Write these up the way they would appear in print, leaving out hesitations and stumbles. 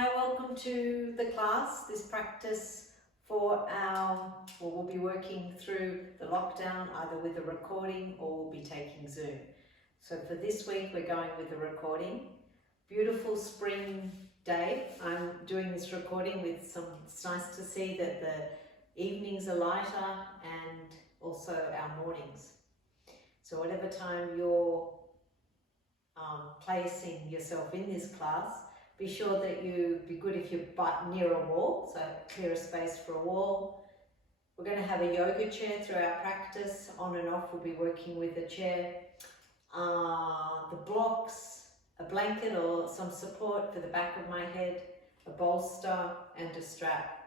Hi, welcome to the class. This practice we'll be working through the lockdown either with a recording or we'll be taking Zoom. So for this week we're going with the recording. Beautiful spring day. I'm doing this recording with it's nice to see that the evenings are lighter and also our mornings. So whatever time you're placing yourself in this class, be sure that you be good if you're near a wall, so clear a space for a wall. We're going to have a yoga chair through our practice. On and off we'll be working with a chair. The blocks, a blanket or some support for the back of my head, a bolster and a strap.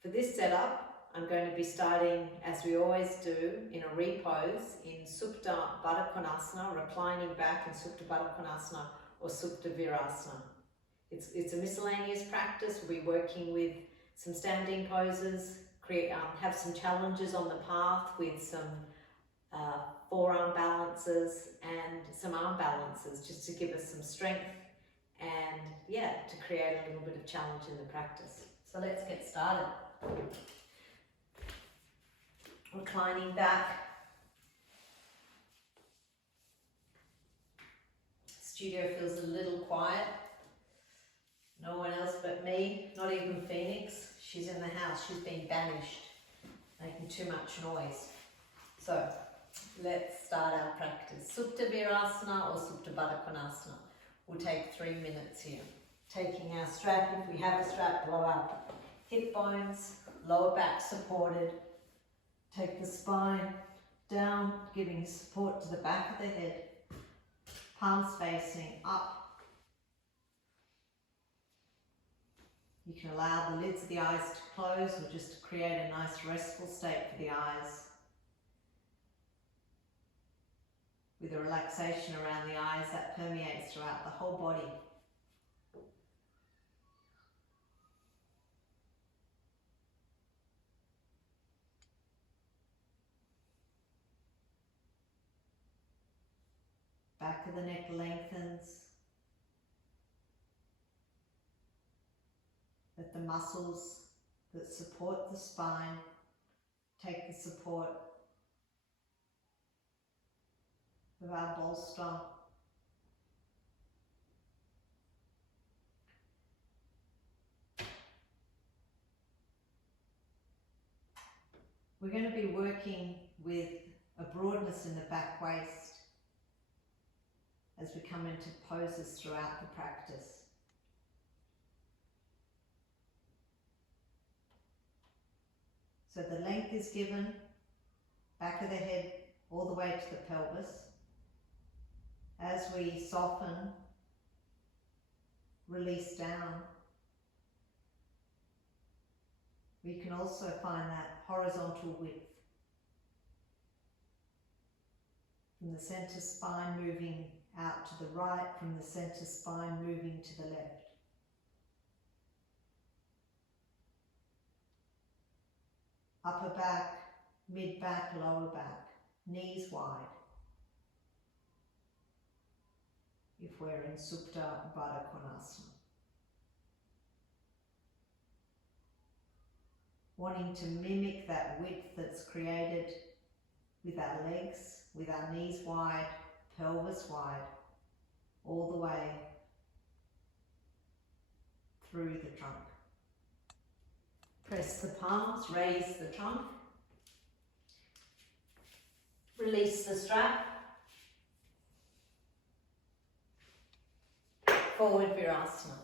For this setup, I'm going to be starting, as we always do, in a repose in Supta Virasana, reclining back in Supta Virasana or Supta Virasana. It's a miscellaneous practice. We'll be working with some standing poses, have some challenges on the path with some forearm balances and some arm balances, just to give us some strength and to create a little bit of challenge in the practice. So let's get started. Reclining back. Studio feels a little quiet. No one else but me, not even Phoenix. She's in the house, she's been banished, making too much noise. So let's start our practice. Supta Virasana or Supta Virasana. We'll take 3 minutes here. Taking our strap, if we have a strap, below our hip bones, lower back supported. Take the spine down, giving support to the back of the head. Palms facing up. You can allow the lids of the eyes to close or just to create a nice restful state for the eyes. With a relaxation around the eyes that permeates throughout the whole body. Back of the neck lengthens. Let the muscles that support the spine take the support of our bolster. We're going to be working with a broadness in the back waist as we come into poses throughout the practice. So the length is given, back of the head all the way to the pelvis. As we soften, release down, we can also find that horizontal width. From the center spine moving out to the right, from the center spine moving to the left. Upper back, mid back, lower back, knees wide. If we're in Supta Virasana. Wanting to mimic that width that's created with our legs, with our knees wide, pelvis wide, all the way through the trunk. Press the palms, raise the trunk. Release the strap. Forward Virasana.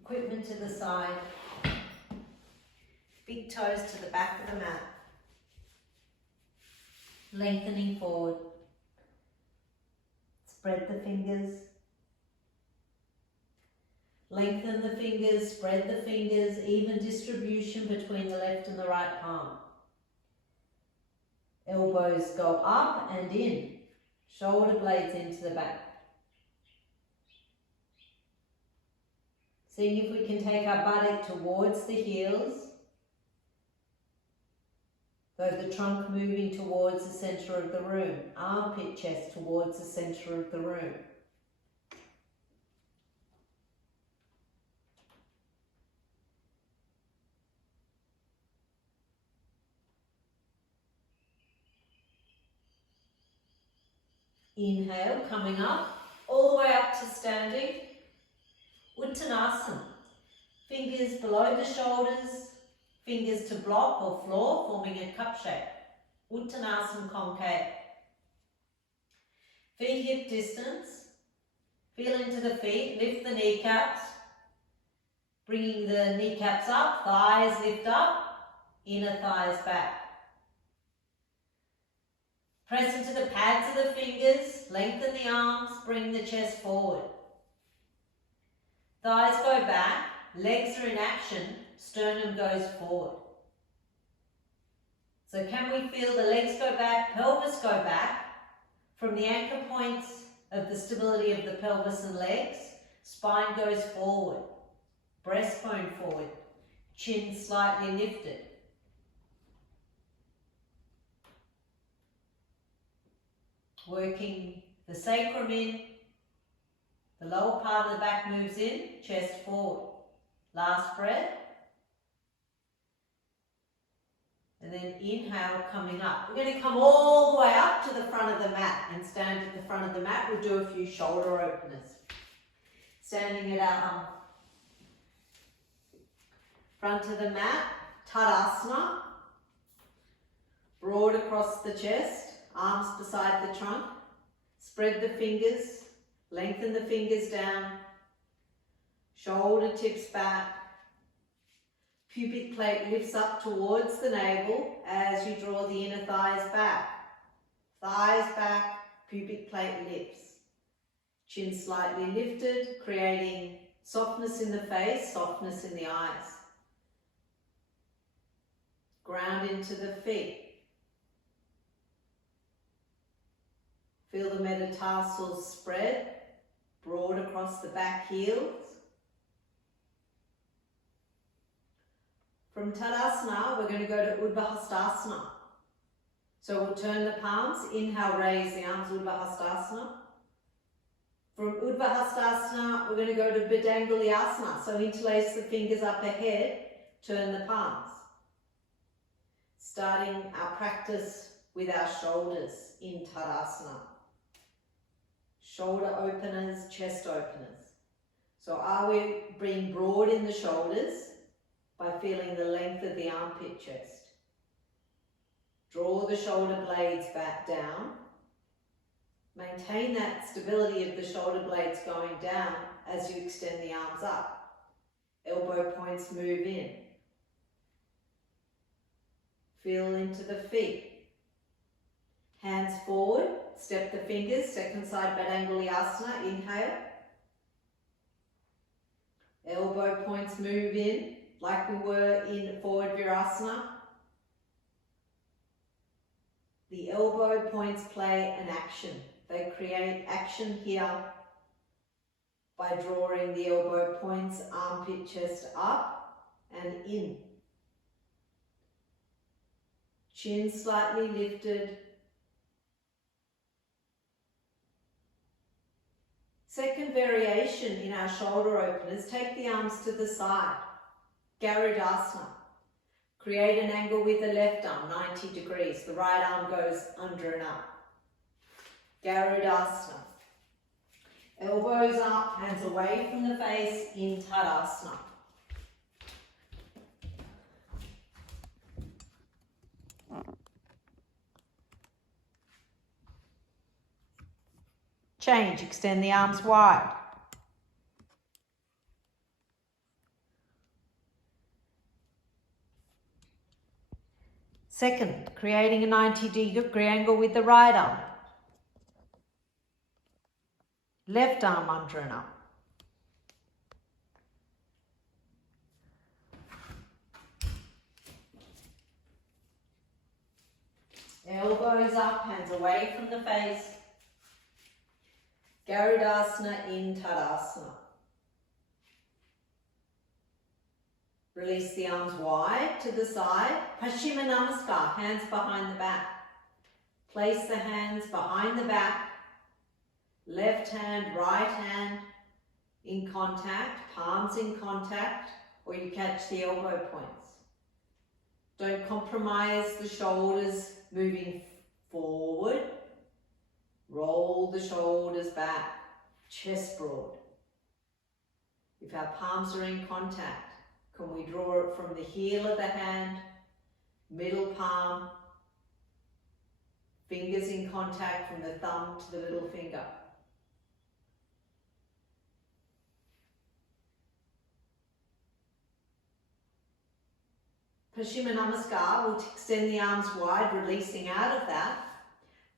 Equipment to the side. Big toes to the back of the mat. Lengthening forward. Spread the fingers. Lengthen the fingers, spread the fingers, even distribution between the left and the right palm. Elbows go up and in. Shoulder blades into the back. Seeing if we can take our buttock towards the heels, though the trunk moving towards the center of the room. Armpit chest towards the center of the room. Inhale, coming up, all the way up to standing. Uttanasana. Fingers below the shoulders, fingers to block or floor, forming a cup shape. Uttanasana concave. Feet hip distance. Feel into the feet, lift the kneecaps. Bringing the kneecaps up, thighs lift up, inner thighs back. Press into the pads of the fingers, lengthen the arms, bring the chest forward. Thighs go back, legs are in action, sternum goes forward. So can we feel the legs go back, pelvis go back, from the anchor points of the stability of the pelvis and legs, spine goes forward, breastbone forward, chin slightly lifted. Working the sacrum in, the lower part of the back moves in, chest forward. Last breath. And then inhale, coming up. We're going to come all the way up to the front of the mat and stand at the front of the mat. We'll do a few shoulder openers. Standing at our front of the mat, Tadasana. Broad across the chest, arms beside the trunk. Spread the fingers, lengthen the fingers down. Shoulder tips back. Pubic plate lifts up towards the navel as you draw the inner thighs back. Thighs back, pubic plate lifts. Chin slightly lifted, creating softness in the face, softness in the eyes. Ground into the feet. Feel the metatarsals spread, broad across the back heels. From Tadasana, we're going to go to vasisthasana. So we'll turn the palms, inhale, raise the arms, vasisthasana. From vasisthasana, we're going to go to Dandasana. So interlace the fingers up ahead, turn the palms. Starting our practice with our shoulders in Tadasana. Shoulder openers, chest openers. So are we being broad in the shoulders? By feeling the length of the armpit chest. Draw the shoulder blades back down. Maintain that stability of the shoulder blades going down as you extend the arms up. Elbow points move in. Feel into the feet. Hands forward, step the fingers, second side Dandasana, inhale. Elbow points move in. Like we were in Forward Virasana. The elbow points play an action. They create action here by drawing the elbow points, armpit, chest up and in. Chin slightly lifted. Second variation in our shoulder openers, take the arms to the side. Dandasana. Create an angle with the left arm, 90 degrees. The right arm goes under and up. Dandasana. Elbows up, hands away from the face in Tadasana. Change, extend the arms wide. Second, creating a 90-degree angle with the right arm. Left arm under and up. Elbows up, hands away from the face. Dandasana in Tadasana. Release the arms wide to the side. Paschima Namaskar, hands behind the back. Place the hands behind the back. Left hand, right hand in contact, palms in contact, or you catch the elbow points. Don't compromise the shoulders moving forward. Roll the shoulders back, chest broad. If our palms are in contact, can we draw it from the heel of the hand, middle palm, fingers in contact from the thumb to the little finger. Paschimma Namaskar, we'll extend the arms wide, releasing out of that.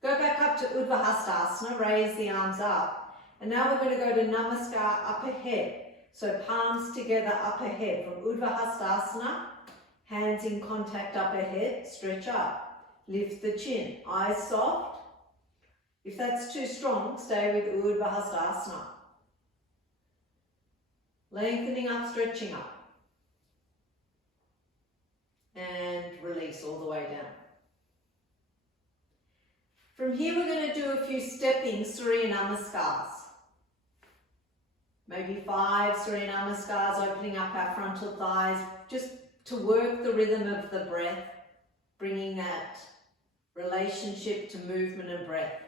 Go back up to Hastasana, raise the arms up. And now we're going to go to Namaskar up ahead. So palms together up ahead from Hastasana, hands in contact up ahead, stretch up. Lift the chin, eyes soft. If that's too strong, stay with Hastasana. Lengthening up, stretching up. And release all the way down. From here we're going to do a few stepping Surya Namaskars. Maybe 5 Surya Namaskars, opening up our frontal thighs, just to work the rhythm of the breath, bringing that relationship to movement and breath.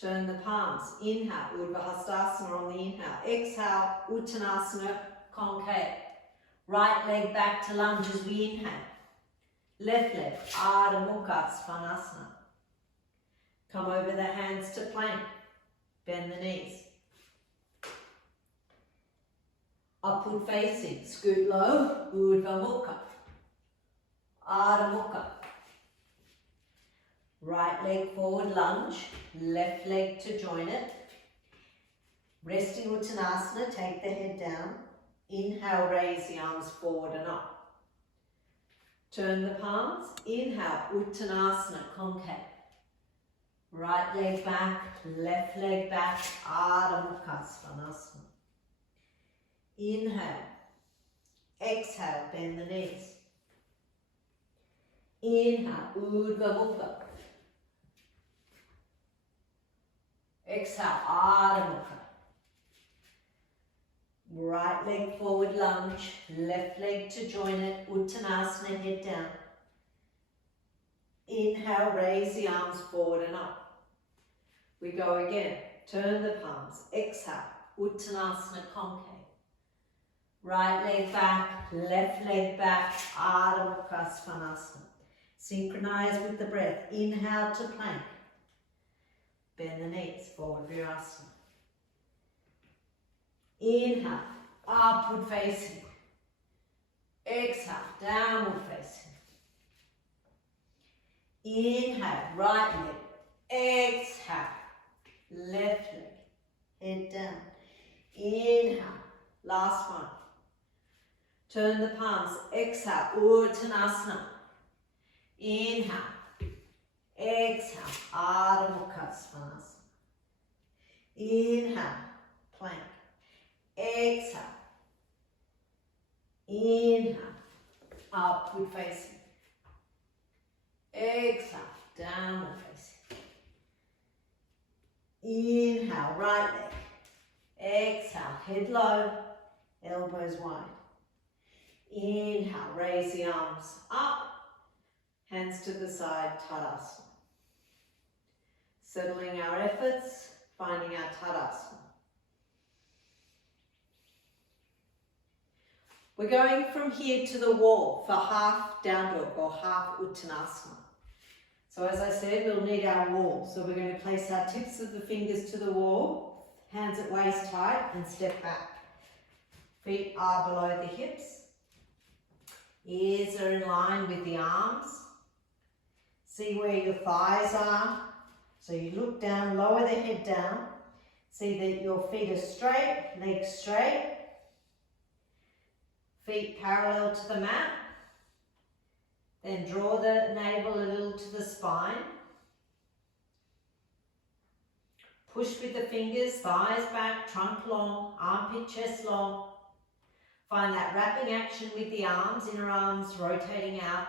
Turn the palms, inhale, Hastasana on the inhale, exhale, Uttanasana, concave. Right leg back to lunge as we inhale. Left leg, Ardha Mukha Svanasana. Come over the hands to plank. Bend the knees. Upward facing, scoot low, Urdhva Mukha. Ardha Mukha. Right leg forward lunge, left leg to join it. Resting Uttanasana, take the head down. Inhale, raise the arms forward and up. Turn the palms. Inhale, Uttanasana, concave. Right leg back, left leg back, Ardha Mukha Svanasana. Inhale. Exhale, bend the knees. Inhale, Urdhva Mukha. Exhale, Ardha Mukha. Right leg forward lunge, left leg to join it, Uttanasana, head down. Inhale, raise the arms forward and up. We go again, turn the palms, exhale, Uttanasana, concave. Right leg back, left leg back, Ardha Mukha Svanasana. Synchronize with the breath, inhale to plank. Bend the knees, forward Virasana. Inhale, upward facing. Exhale, downward facing. Inhale, right leg. Exhale, left leg. Head down. Inhale, last one. Turn the palms. Exhale, Uttanasana. Inhale. Exhale, Ardha Mukha Svanasana. Inhale, plank. Exhale. Inhale, upward facing. Exhale, downward facing. Inhale, right leg. Exhale, head low, elbows wide. Inhale, raise the arms up, hands to the side, Tadasana. Settling our efforts, finding our Tadasana. We're going from here to the wall for half down dog or half Uttanasana. So as I said, we'll need our wall. So we're going to place our tips of the fingers to the wall, hands at waist height and step back. Feet are below the hips. Ears are in line with the arms. See where your thighs are. So you look down, lower the head down. See that your feet are straight, legs straight. Feet parallel to the mat. Then draw the navel a little to the spine. Push with the fingers, thighs back, trunk long, armpit, chest long. Find that wrapping action with the arms, inner arms rotating out.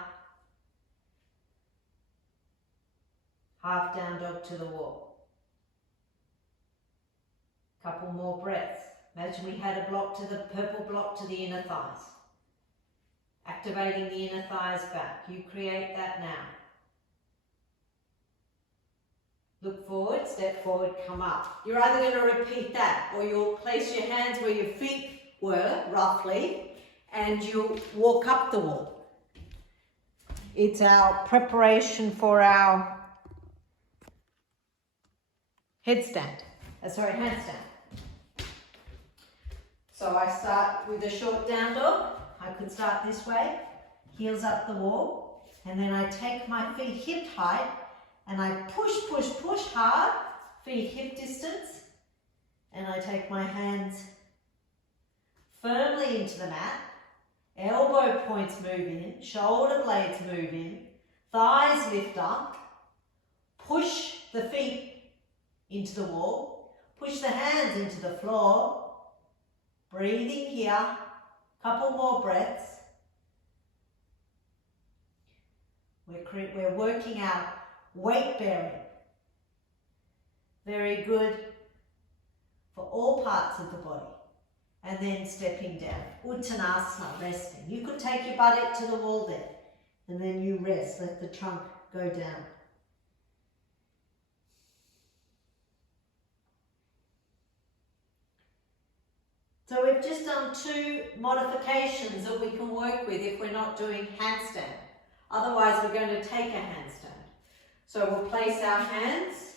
Half down dog to the wall. Couple more breaths. Imagine we had a block to the purple block to the inner thighs. Activating the inner thighs back. You create that now. look forward, step forward, come up. You're either going to repeat that or you'll place your hands where your feet were, roughly, and you'll walk up the wall. It's our preparation for our handstand. So I start with a short down dog. I could start this way, heels up the wall, and then I take my feet hip height and I push hard, feet hip distance, and I take my hands firmly into the mat, elbow points move in, shoulder blades move in, thighs lift up, push the feet into the wall, push the hands into the floor, breathing here, couple more breaths. We're working out weight bearing. Very good for all parts of the body. And then stepping down. Uttanasana, resting. You could take your buttock to the wall there. And then you rest. Let the trunk go down. So we've just done 2 modifications that we can work with if we're not doing handstand. Otherwise we're going to take a handstand. So we'll place our hands,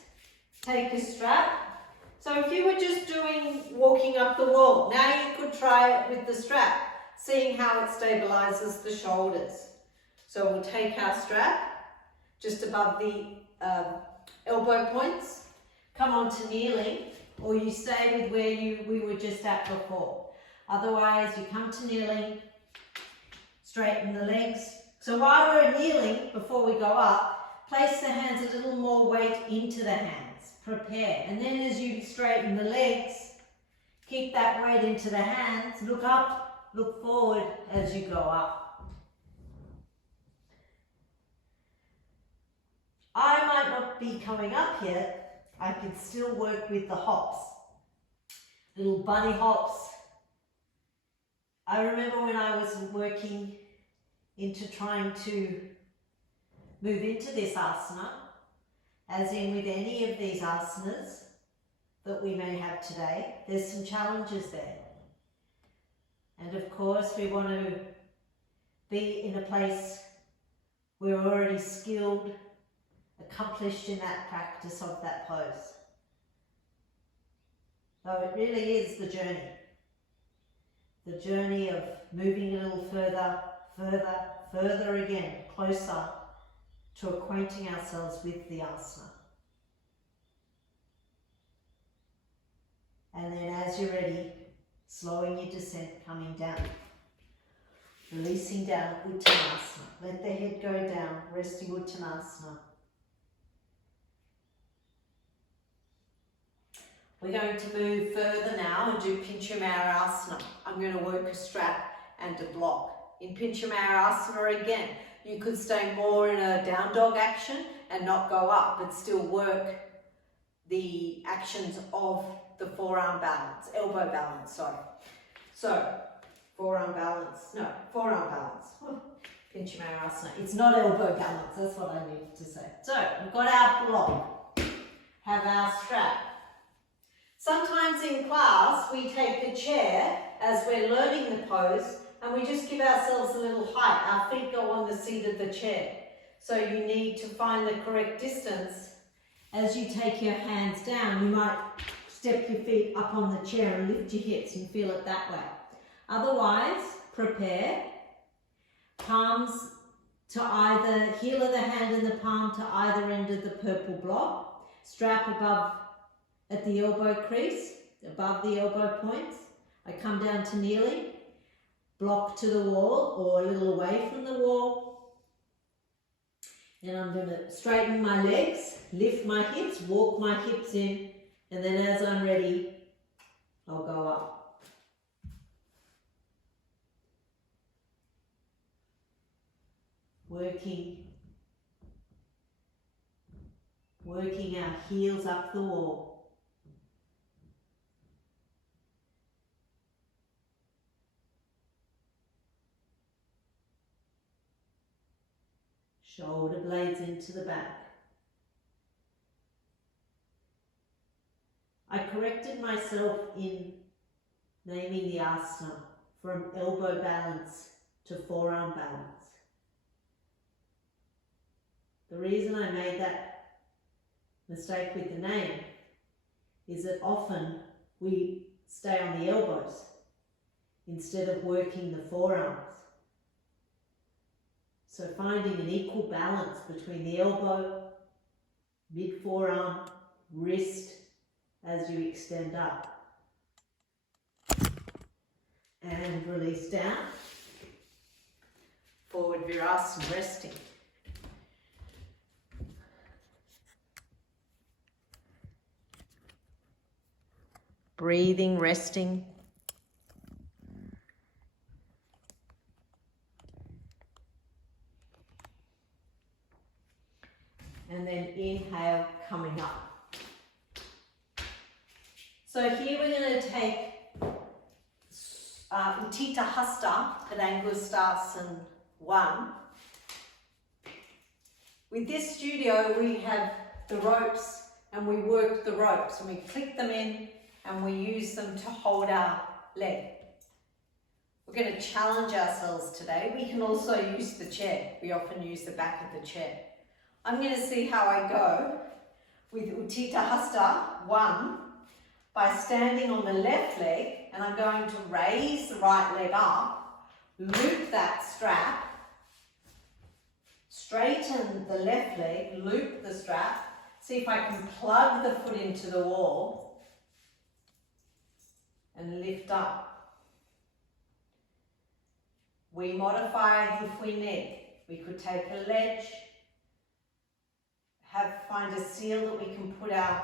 take a strap. So if you were just doing walking up the wall, now you could try it with the strap, seeing how it stabilizes the shoulders. So we'll take our strap just above the elbow points, come on to kneeling, or you stay with where we were just at before. Otherwise you come to kneeling, straighten the legs. So while we're kneeling, before we go up, place the hands a little more weight into the hands. Prepare. And then as you straighten the legs, keep that weight into the hands. Look up, look forward as you go up. I might not be coming up yet. I can still work with the hops. Little bunny hops. I remember when I was working into trying to move into this asana, as in with any of these asanas that we may have today, there's some challenges there. And of course we want to be in a place we're already skilled, accomplished in that practice of that pose. So it really is the journey of moving a little further, further again, closer to acquainting ourselves with the asana. And then as you're ready, slowing your descent, coming down. Releasing down, Uttanasana. Let the head go down, resting Uttanasana. We're going to move further now and do Pinchamarasana. I'm going to work a strap and a block. In Pinchamarasana again, you could stay more in a down dog action and not go up, but still work the actions of the forearm balance, elbow balance, sorry. So, forearm balance. Pinchamarasana. It's not elbow balance, that's what I need to say. So, we've got our block, have our strap. Sometimes in class, we take the chair as we're learning the pose and we just give ourselves a little height. Our feet go on the seat of the chair. So you need to find the correct distance. As you take your hands down, you might step your feet up on the chair and lift your hips and feel it that way. Otherwise, prepare. Palms to either, heel of the hand and the palm to either end of the purple block. Strap above at the elbow crease, above the elbow points. I come down to kneeling, block to the wall or a little away from the wall. Then I'm going to straighten my legs, lift my hips, walk my hips in, and then as I'm ready, I'll go up. Working our heels up the wall. Shoulder blades into the back. I corrected myself in naming the asana from elbow balance to forearm balance. The reason I made that mistake with the name is that often we stay on the elbows instead of working the forearms. So finding an equal balance between the elbow, mid forearm, wrist as you extend up. And release down. Forward Virasana, resting. Breathing, resting. And then inhale, coming up. So here we're going to take Untitled Chapter 1. With this studio we have the ropes and we work the ropes and we click them in and we use them to hold our leg. We're going to challenge ourselves today. We can also use the chair. We often use the back of the chair. I'm going to see how I go with Untitled Chapter 1 by standing on the left leg, and I'm going to raise the right leg up, loop that strap, straighten the left leg, loop the strap, see if I can plug the foot into the wall and lift up. We modify if we need. We could take a ledge, find a seal that we can put our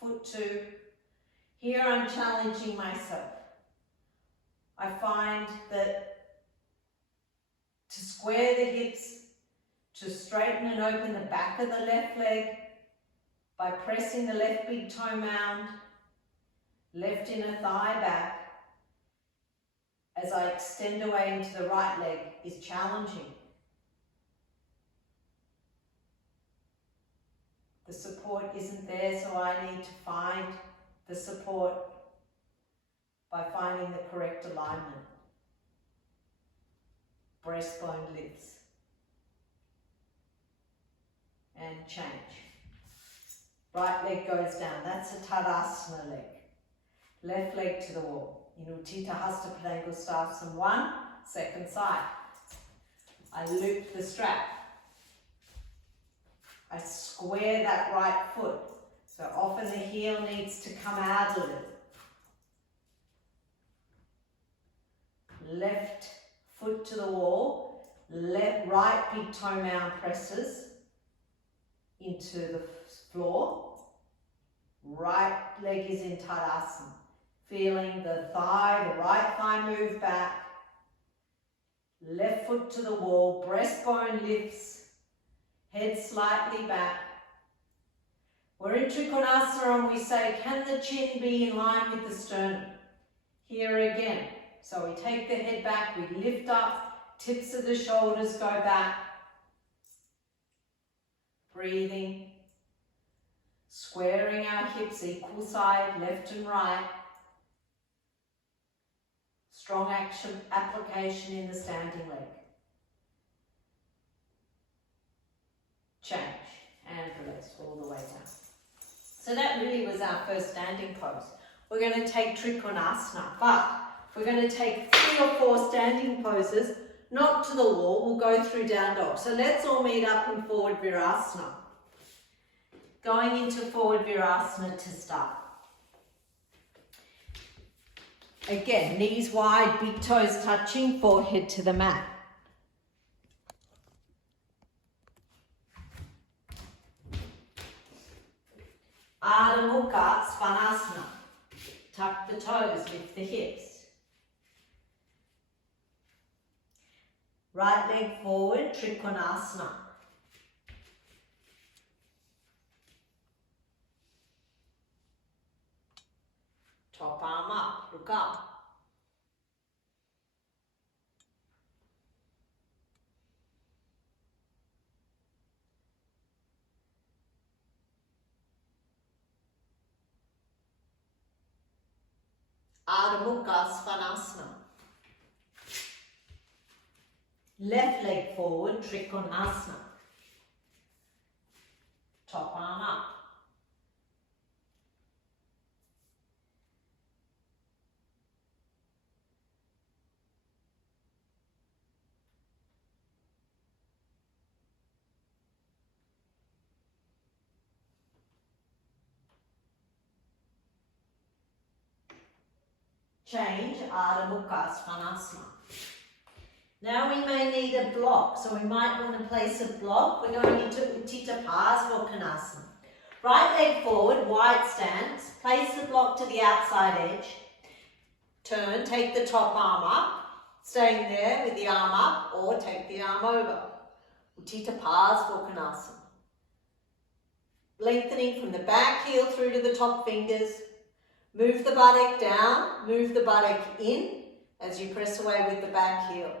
foot to. Here I'm challenging myself. I find that to square the hips, to straighten and open the back of the left leg by pressing the left big toe mound, left inner thigh back, as I extend away into the right leg is challenging. The support isn't there, so I need to find the support by finding the correct alignment. Breastbone lifts. And change. Right leg goes down. That's a Tadasana leg. Left leg to the wall. In Utthita 1, second side. I loop the strap. I square that right foot. So often the heel needs to come out a little. Left foot to the wall, right big toe mound presses into the floor. Right leg is in Tadasana. Feeling the thigh, the right thigh move back. Left foot to the wall, breastbone lifts, head slightly back. We're in Trikonasana and we say, can the chin be in line with the sternum? Here again. So we take the head back, we lift up, tips of the shoulders go back. Breathing. Squaring our hips equal side, left and right. Strong action application in the standing leg. Change and release all the way down. So that really was our first standing pose. We're going to take Trikonasana, but if we're going to take 3 or 4 standing poses, not to the wall, we'll go through down dog. So let's all meet up in forward Virasana. Going into forward Virasana to start. Again, knees wide, big toes touching, forehead to the mat. Ardha Mukha Svanasana. Tuck the toes, lift the hips. Right leg forward, Trikonasana. Top arm up, look up. Ardha Mukha Svanasana. Left leg forward, Trikonasana. Top arm up. Change, Ardha Mukha Svanasana. Now we may need a block, so we might want to place a block. We're going into Uttita Konasana. Right leg forward, wide stance. Place the block to the outside edge. Turn, take the top arm up. Staying there with the arm up, or take the arm over. Uttita Konasana. Lengthening from the back heel through to the top fingers. Move the buttock down, move the buttock in as you press away with the back heel.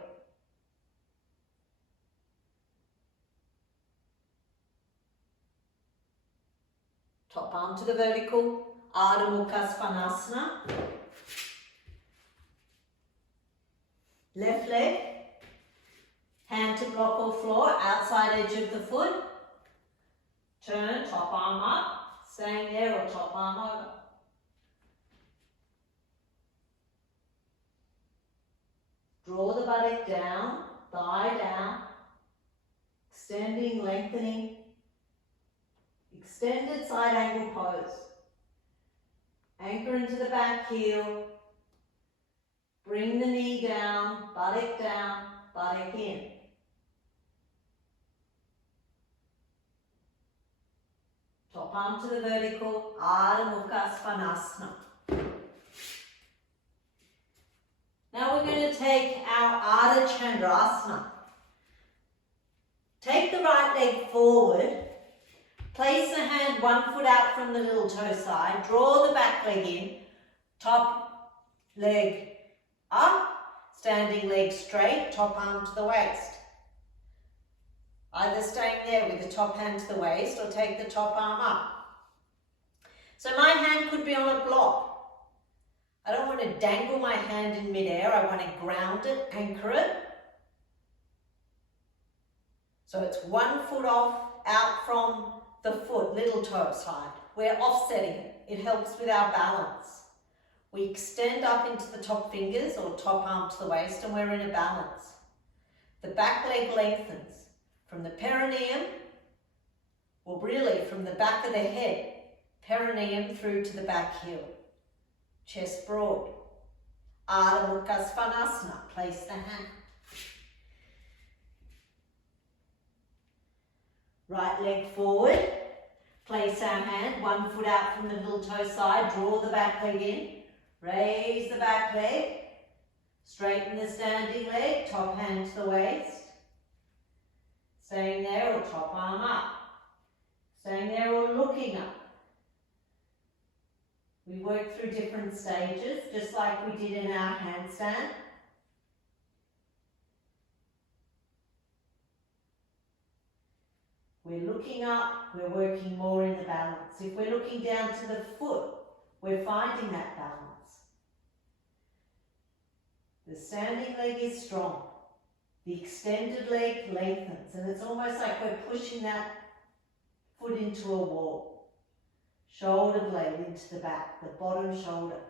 Top arm to the vertical, Ardha Mukha Svanasana. Left leg, hand to block or floor, outside edge of the foot. Turn, top arm up, staying there or top arm over. Draw the buttock down, thigh down, extending, lengthening. Extended side angle pose. Anchor into the back heel. Bring the knee down, buttock in. Top arm to the vertical, Ardha Mukha Svanasana. Now we're going to take our Ardha Chandrasana. Take the right leg forward. Place the hand 1 foot out from the little toe side. Draw the back leg in. Top leg up. Standing leg straight. Top arm to the waist. Either staying there with the top hand to the waist or take the top arm up. So my hand could be on a block. I don't want to dangle my hand in midair. I want to ground it, anchor it. So it's 1 foot off, out from the foot, little toe side. We're offsetting it. It helps with our balance. We extend up into the top fingers or top arm to the waist and we're in a balance. The back leg lengthens from the perineum, well really from the back of the head, perineum through to the back heel. Chest broad. Ardha Mukha Svanasana. Place the hand. Right leg forward. Place our hand 1 foot out from the little toe side. Draw the back leg in. Raise the back leg. Straighten the standing leg. Top hand to the waist. Staying there or top arm up. Staying there or looking up. We work through different stages, just like we did in our handstand. We're looking up, we're working more in the balance. If we're looking down to the foot, we're finding that balance. The standing leg is strong. The extended leg lengthens, and it's almost like we're pushing that foot into a wall. Shoulder blade into the back, the bottom shoulder.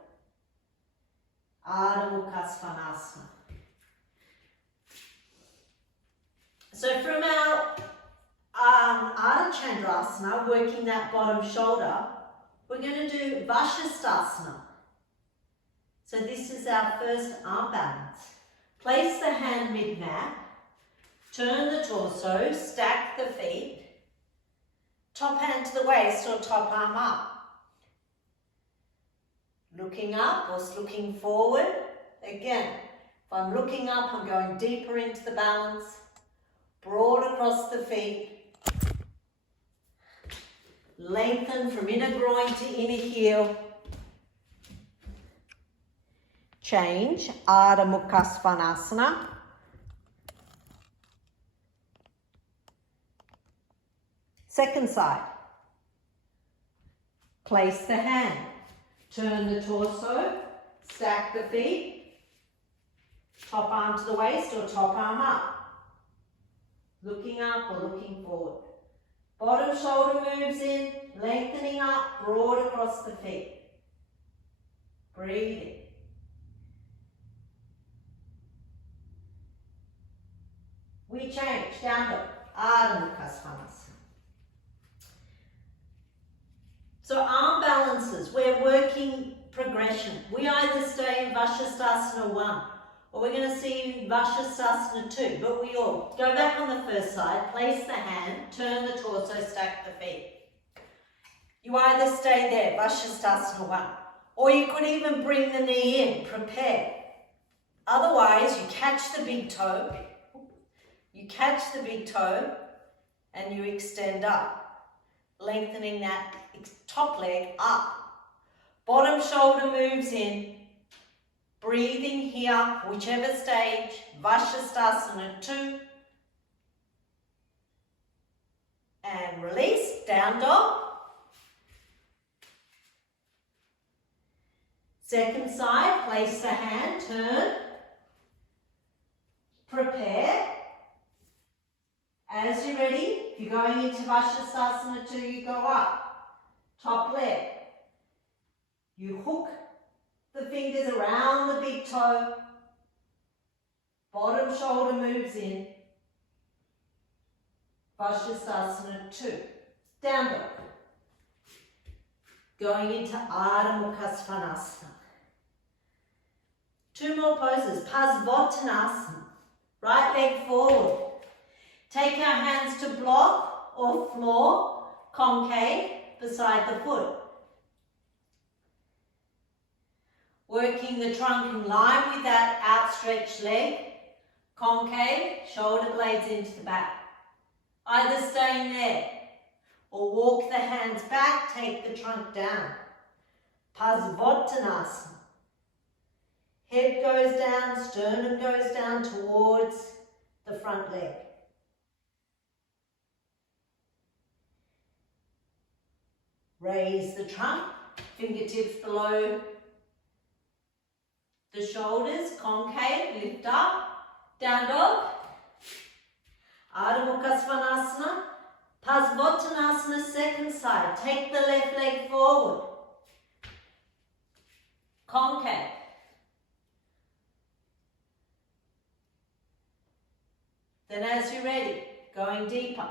Ardha Mukha Svanasana. So from our Ardha Chandrasana, working that bottom shoulder, we're going to do vasisthasana. So this is our first arm balance. Place the hand mid-mat, turn the torso, stack the feet, top hand to the waist or top arm up. Looking up or looking forward. Again, if I'm looking up, I'm going deeper into the balance, broad across the feet. Lengthen from inner groin to inner heel. Change, Ardha Mukha Svanasana. Second side. Place the hand. Turn the torso, Stack the feet. Top arm to the waist or top arm up. Looking up or looking forward. Bottom shoulder moves in, lengthening up, broad across the feet. Breathing. We change, down dog, Ardha Mukha Svanasana. So arm balances, we're working progression. We either stay in vasisthasana 1 or we're going to see vasisthasana 2, but we all go back on the first side, place the hand, turn the torso, stack the feet. You either stay there, vasisthasana 1, or you could even bring the knee in, prepare. Otherwise, you catch the big toe, and you extend up, lengthening that top leg up. Bottom shoulder moves in, breathing here, whichever stage, vasisthasana 2. And release, down dog. Second side, place the hand, turn, prepare. As you're ready, if you're going into vasisthasana 2, you go up, top leg. You hook the fingers around the big toe, bottom shoulder moves in, vasisthasana 2, down dog. Going into Ardha Mukha Svanasana. 2 more poses, Pasvottanasana, right leg forward. Take our hands to block or floor, concave, beside the foot. Working the trunk in line with that outstretched leg, concave, shoulder blades into the back. Either staying there or walk the hands back, take the trunk down. Pasvottanasana. Head goes down, sternum goes down towards the front leg. Raise the trunk, fingertips below the shoulders, concave, lift up, down dog. Ardha Mukha Svanasana, Pasvottanasana, second side. Take the left leg forward. Concave. Then as you're ready, going deeper.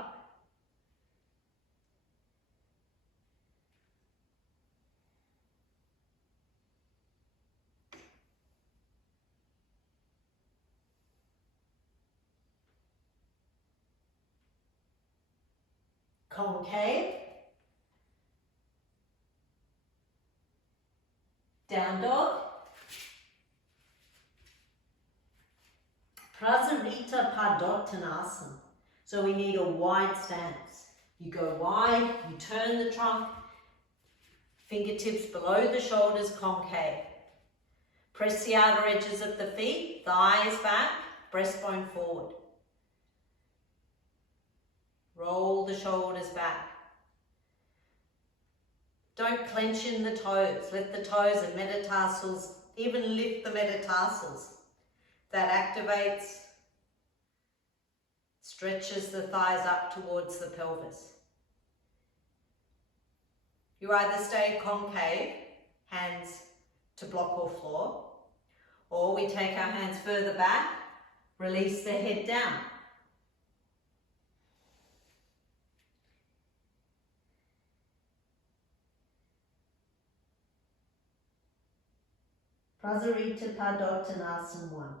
Concave, down dog, Prasarita Padottanasana. So we need a wide stance. You go wide, you turn the trunk, fingertips below the shoulders, concave. Press the outer edges of the feet, thighs back, breastbone forward. Roll the shoulders back. Don't clench in the toes. Let the toes and metatarsals, even lift the metatarsals. That activates, stretches the thighs up towards the pelvis. You either stay concave, hands to block or floor, or we take our hands further back, release the head down. Prasarita Padottanasana 1.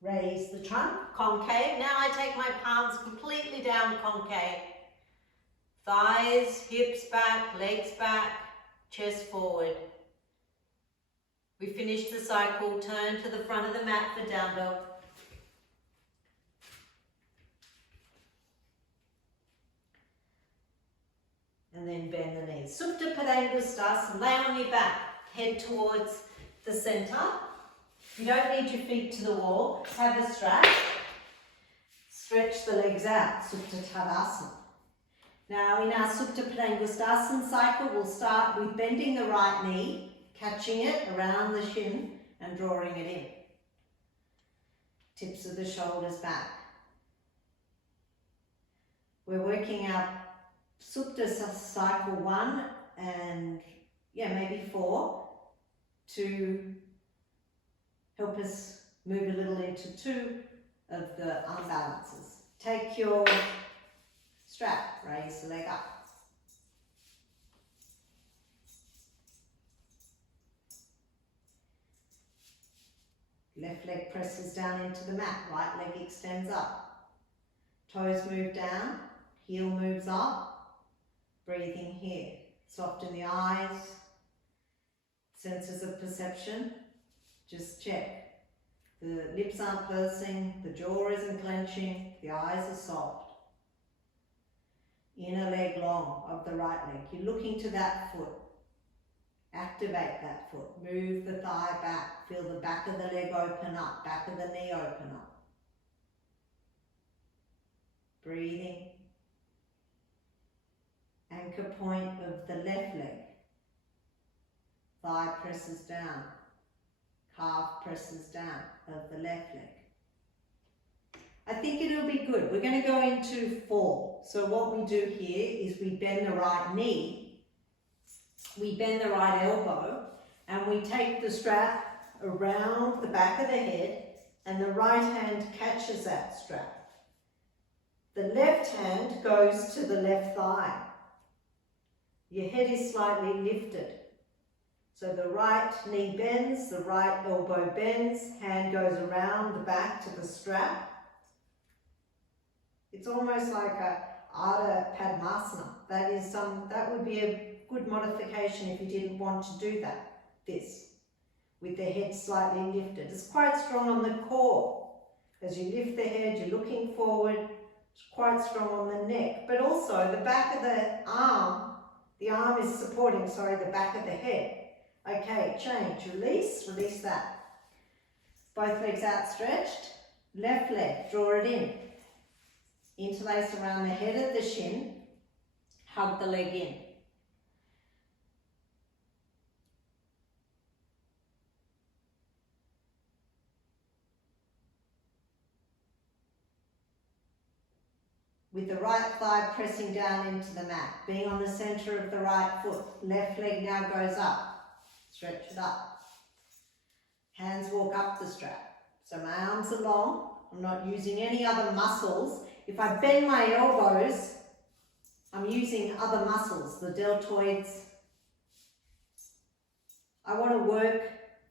Raise the trunk, concave. Now I take my palms completely down, concave. Thighs, hips back, legs back, chest forward. We finish the cycle, turn to the front of the mat for down dog. And then bend the knees. Supta Virasana, lay on your back, head towards the center. You don't need your feet to the wall, have a strap. Stretch the legs out, Supta Tadasana. Now in our Supta Virasana cycle, we'll start with bending the right knee, catching it around the shin and drawing it in. Tips of the shoulders back. We're working out Supta cycle 1 and maybe 4 to help us move a little into 2 of the unbalances. Take your strap, raise the leg up. Left leg presses down into the mat, right leg extends up. Toes move down, heel moves up. Breathing here. Soften the eyes. Senses of perception. Just check. The lips aren't pursing, the jaw isn't clenching, the eyes are soft. Inner leg long of the right leg. You're looking to that foot. Activate that foot. Move the thigh back. Feel the back of the leg open up, back of the knee open up. Breathing. Anchor point of the left leg. Thigh presses down. Calf presses down of the left leg. I think it'll be good. We're going to go into 4. So what we do here is we bend the right knee, we bend the right elbow, and we take the strap around the back of the head, and the right hand catches that strap. The left hand goes to the left thigh. Your head is slightly lifted. So the right knee bends, the right elbow bends, hand goes around the back to the strap. It's almost like a Ardha Padmasana. That would be a good modification if you didn't want to do that. This, with the head slightly lifted. It's quite strong on the core. As you lift the head, you're looking forward. It's quite strong on the neck, but also the back of the arm is supporting, the back of the head. Okay, change, release that. Both legs outstretched, left leg, draw it in. Interlace around the head of the shin, hug the leg in. With the right thigh pressing down into the mat, being on the center of the right foot. Left leg now goes up. Stretch it up. Hands walk up the strap. So my arms are long. I'm not using any other muscles. If I bend my elbows, I'm using other muscles, the deltoids. I want to work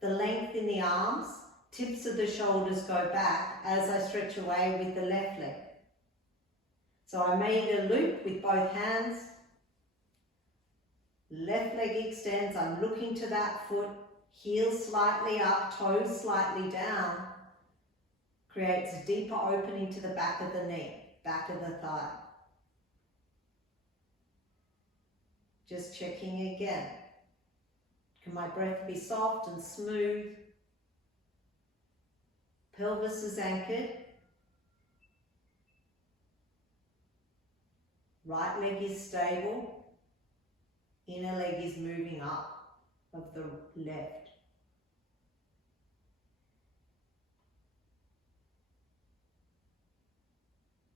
the length in the arms. Tips of the shoulders go back as I stretch away with the left leg. So I made a loop with both hands. Left leg extends, I'm looking to that foot, heel slightly up, toes slightly down. Creates a deeper opening to the back of the knee, back of the thigh. Just checking again. Can my breath be soft and smooth? Pelvis is anchored. Right leg is stable. Inner leg is moving up of the left.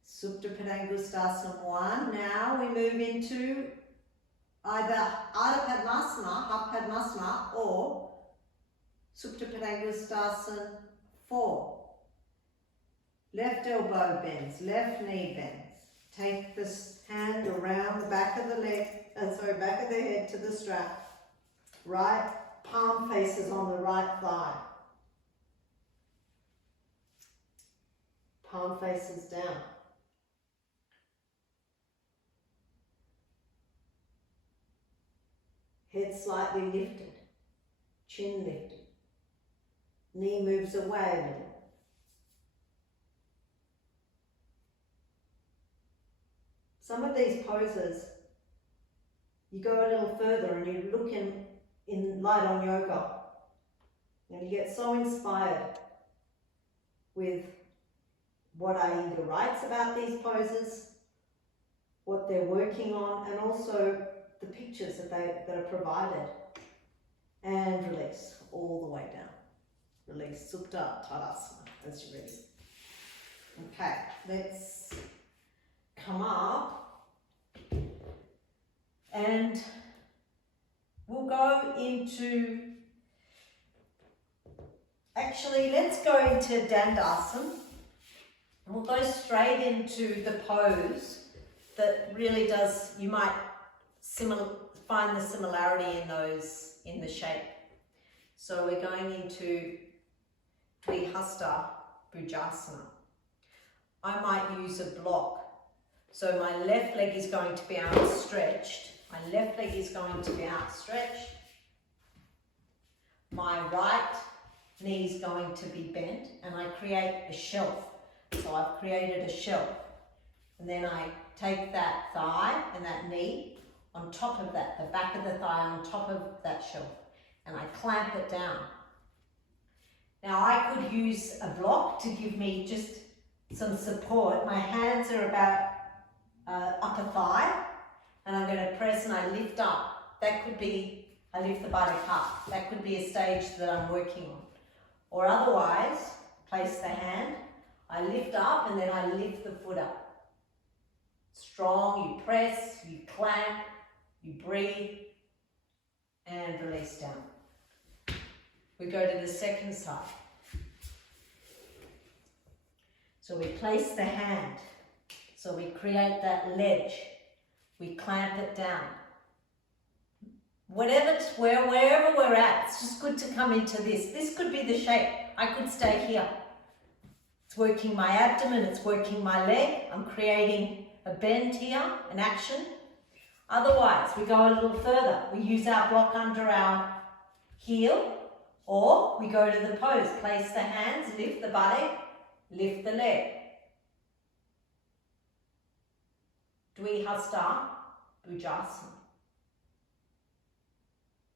Supta Virasana 1. Now we move into either Ardha Padmasana, half Padmasana, or Supta Virasana 4. Left elbow bends, left knee bends. Take this hand around the back of the leg, back of the head to the strap. Right palm faces on the right thigh. Palm faces down. Head slightly lifted. Chin lifted. Knee moves away a little. Some of these poses, you go a little further and you look in light on yoga, and you get so inspired with what Ainga writes about these poses, what they're working on, and also the pictures that are provided. And release all the way down. Release Supta Tadasana as you're ready. Okay, let's come up and we'll go into, actually let's go into Dandasana. We'll go straight into the pose that really does, you might find the similarity in those, in the shape. So we're going into Vasisthasana. I might use a block. So my left leg is going to be outstretched. My left leg is going to be outstretched. My right knee is going to be bent, and I create a shelf. So I've created a shelf. And then I take that thigh and that knee on top of that, the back of the thigh on top of that shelf, and I clamp it down. Now I could use a block to give me just some support. My hands are about upper thigh, and I'm going to press and I lift up. That could be, I lift the buttock up. That could be a stage that I'm working on. Or otherwise, place the hand, I lift up and then I lift the foot up. Strong, you press, you clamp, you breathe, and release down. We go to the second side. So we place the hand. So we create that ledge. We clamp it down. Wherever we're at, it's just good to come into this. This could be the shape. I could stay here. It's working my abdomen, it's working my leg. I'm creating a bend here, an action. Otherwise, we go a little further. We use our block under our heel, or we go to the pose. Place the hands, lift the buttock, lift the leg. Vasisthasana, Bakasana.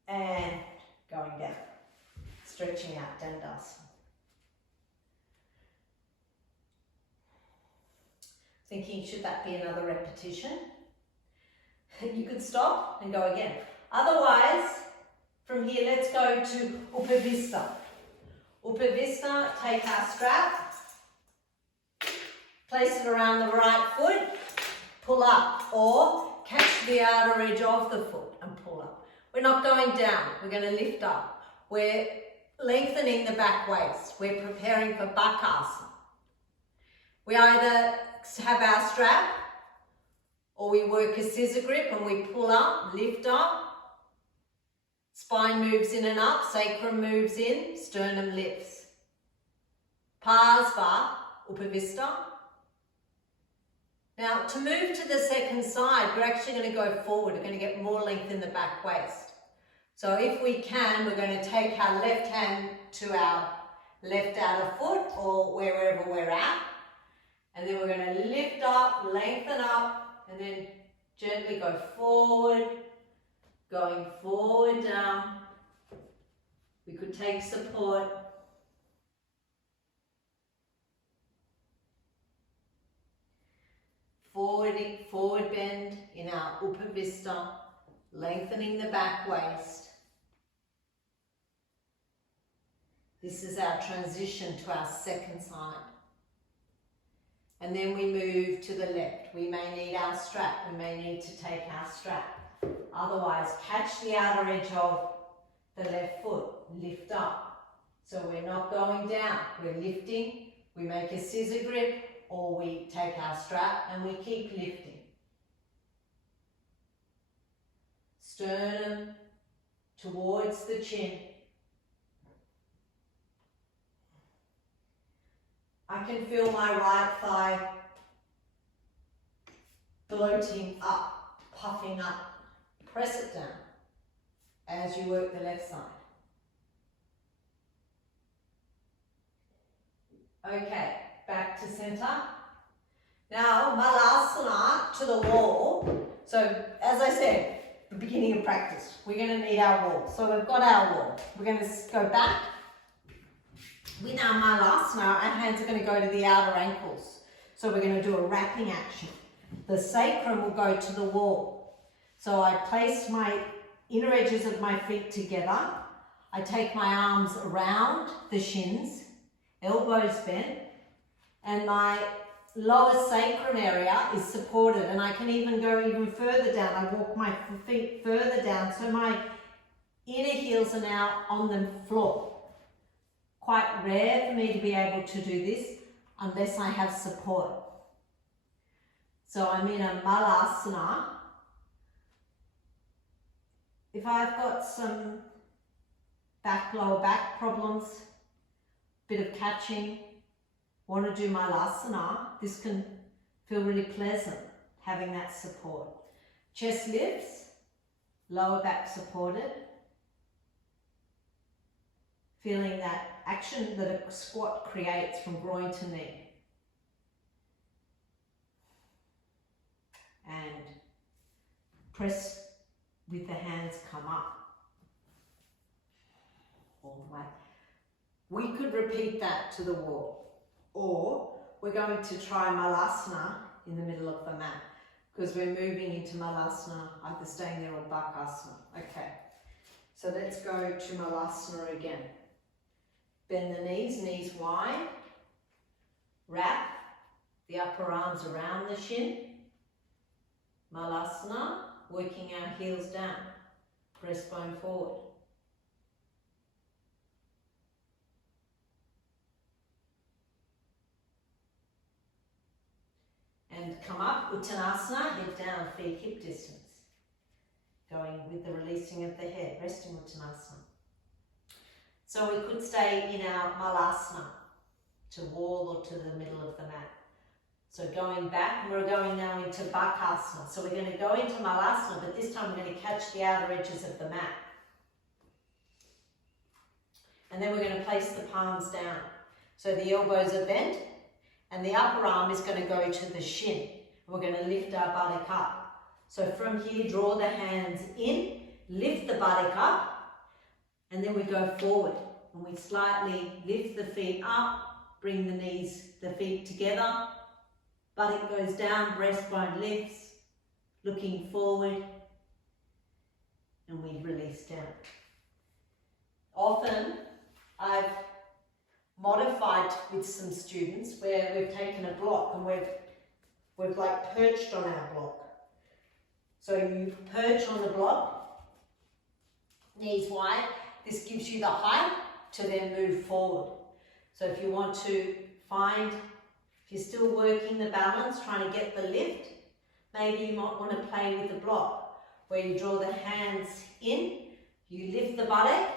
And going down, stretching out, Dandasana. Thinking, should that be another repetition? You could stop and go again. Otherwise, from here, let's go to Upavista. Upavista, take our strap, place it around the right foot, pull up, or catch the outer edge of the foot and pull up. We're not going down, we're going to lift up. We're lengthening the back waist. We're preparing for Bakasana. We either have our strap, or we work a scissor grip and we pull up, lift up. Spine moves in and up, sacrum moves in, sternum lifts. Parsva, Upavista. Now, to move to the second side, we're actually going to go forward. We're going to get more length in the back waist. So if we can, we're going to take our left hand to our left outer foot or wherever we're at. And then we're going to lift up, lengthen up, and then gently go forward, going forward down. We could take support. Forward bend in our Upavista, lengthening the back waist. This is our transition to our second side. And then we move to the left. We may need our strap. We may need to take our strap. Otherwise, catch the outer edge of the left foot. Lift up. So we're not going down. We're lifting. We make a scissor grip, or we take our strap and we keep lifting. Sternum towards the chin. I can feel my right thigh bloating up, puffing up. Press it down as you work the left side. Okay, back to center. Now, Malasana to the wall. So, as I said, the beginning of practice, we're going to need our wall. So we've got our wall. We're going to go back. With our Malasana, our hands are going to go to the outer ankles. So we're going to do a wrapping action. The sacrum will go to the wall. So I place my inner edges of my feet together. I take my arms around the shins, elbows bent, and my lower sacrum area is supported, and I can even go even further down. I walk my feet further down, so my inner heels are now on the floor. Quite rare for me to be able to do this unless I have support. So I'm in a Malasana. If I've got some lower back problems, bit of catching, want to do Malasana, this can feel really pleasant, having that support. Chest lifts, lower back supported. Feeling that action that a squat creates from groin to knee. And press with the hands come up. All the way. We could repeat that to the wall. Or we're going to try Malasana in the middle of the mat, because we're moving into Malasana, either staying there or Bakasana. Okay, so let's go to Malasana again. Bend the knees wide. Wrap the upper arms around the shin. Malasana, working our heels down. Breastbone forward. And come up, Uttanasana, head down, feet hip distance. Going with the releasing of the head, resting Uttanasana. So we could stay in our Malasana, to wall or to the middle of the mat. So going back, we're going now into Bakasana. So we're going to go into Malasana, but this time we're going to catch the outer edges of the mat. And then we're going to place the palms down. So the elbows are bent, and the upper arm is going to go to the shin. We're going to lift our buttock up. So from here, draw the hands in, lift the buttock up, and then we go forward. And we slightly lift the feet up, bring the feet together. Buttock goes down, breastbone lifts, looking forward, and we release down. Often, I've modified with some students where we've taken a block and we've like perched on our block. So you perch on the block, knees wide. This gives you the height to then move forward. So if you want to find, if you're still working the balance, trying to get the lift, maybe you might want to play with the block where you draw the hands in, you lift the buttock,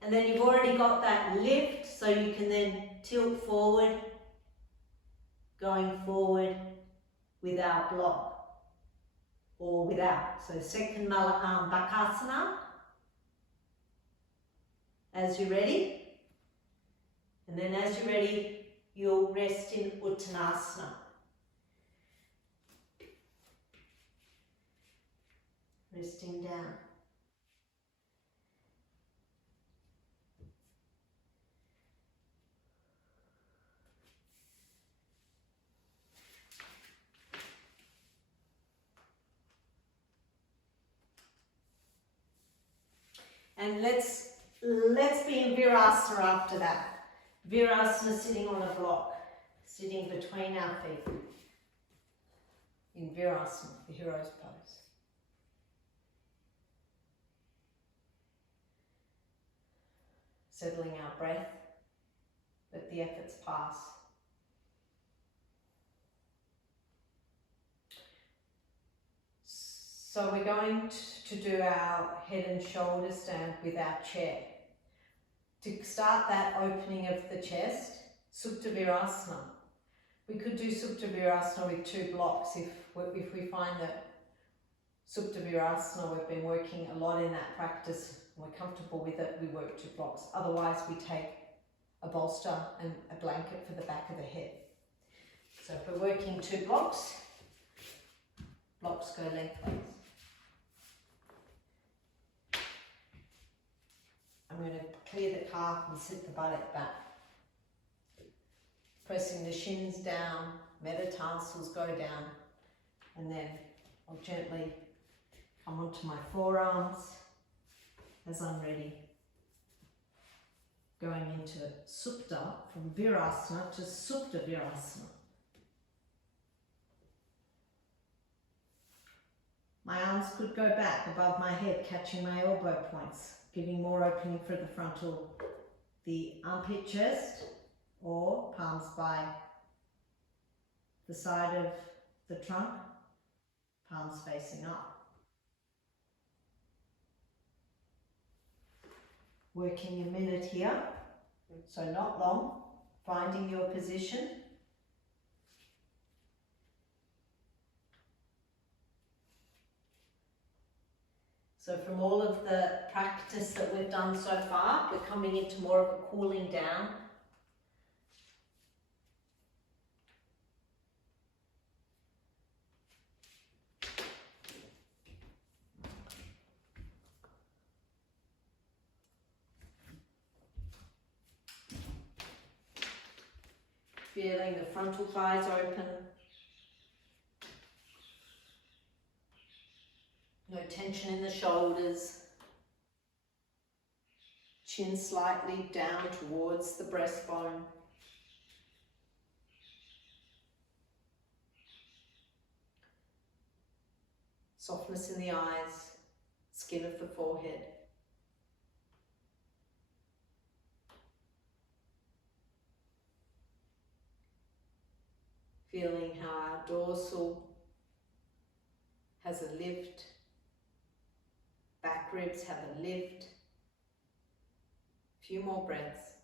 and then you've already got that lift, so you can then tilt forward, going forward with our block or without. So second Bakasana, as you're ready. And then as you're ready, you'll rest in Uttanasana. Resting down. And let's be in Virasana after that. Virasana, sitting on a block, sitting between our feet. In Virasana, the hero's pose. Settling our breath, let the efforts pass. So we're going to do our head and shoulder stand with our chair. To start that opening of the chest, Supta Virasana. We could do Supta Virasana with 2 blocks if we find that Supta Virasana, we've been working a lot in that practice, and we're comfortable with it, we work 2 blocks. Otherwise we take a bolster and a blanket for the back of the head. So if we're working 2 blocks, blocks go lengthways. I'm going to clear the calf and sit the buttock back. pressing the shins down, metatarsals go down, and then I'll gently come onto my forearms as I'm ready. Going into Supta, from Virasana to Supta Virasana. My arms could go back above my head, catching my elbow points, giving more opening for the armpit chest, or palms by the side of the trunk, palms facing up. Working a minute here, so not long, finding your position. So from all of the practice that we've done so far, we're coming into more of a cooling down. Feeling the frontal thighs open. No tension in the shoulders. Chin slightly down towards the breastbone. Softness in the eyes, skin of the forehead. Feeling how our dorsal has a lift, back ribs have a lift. A few more breaths.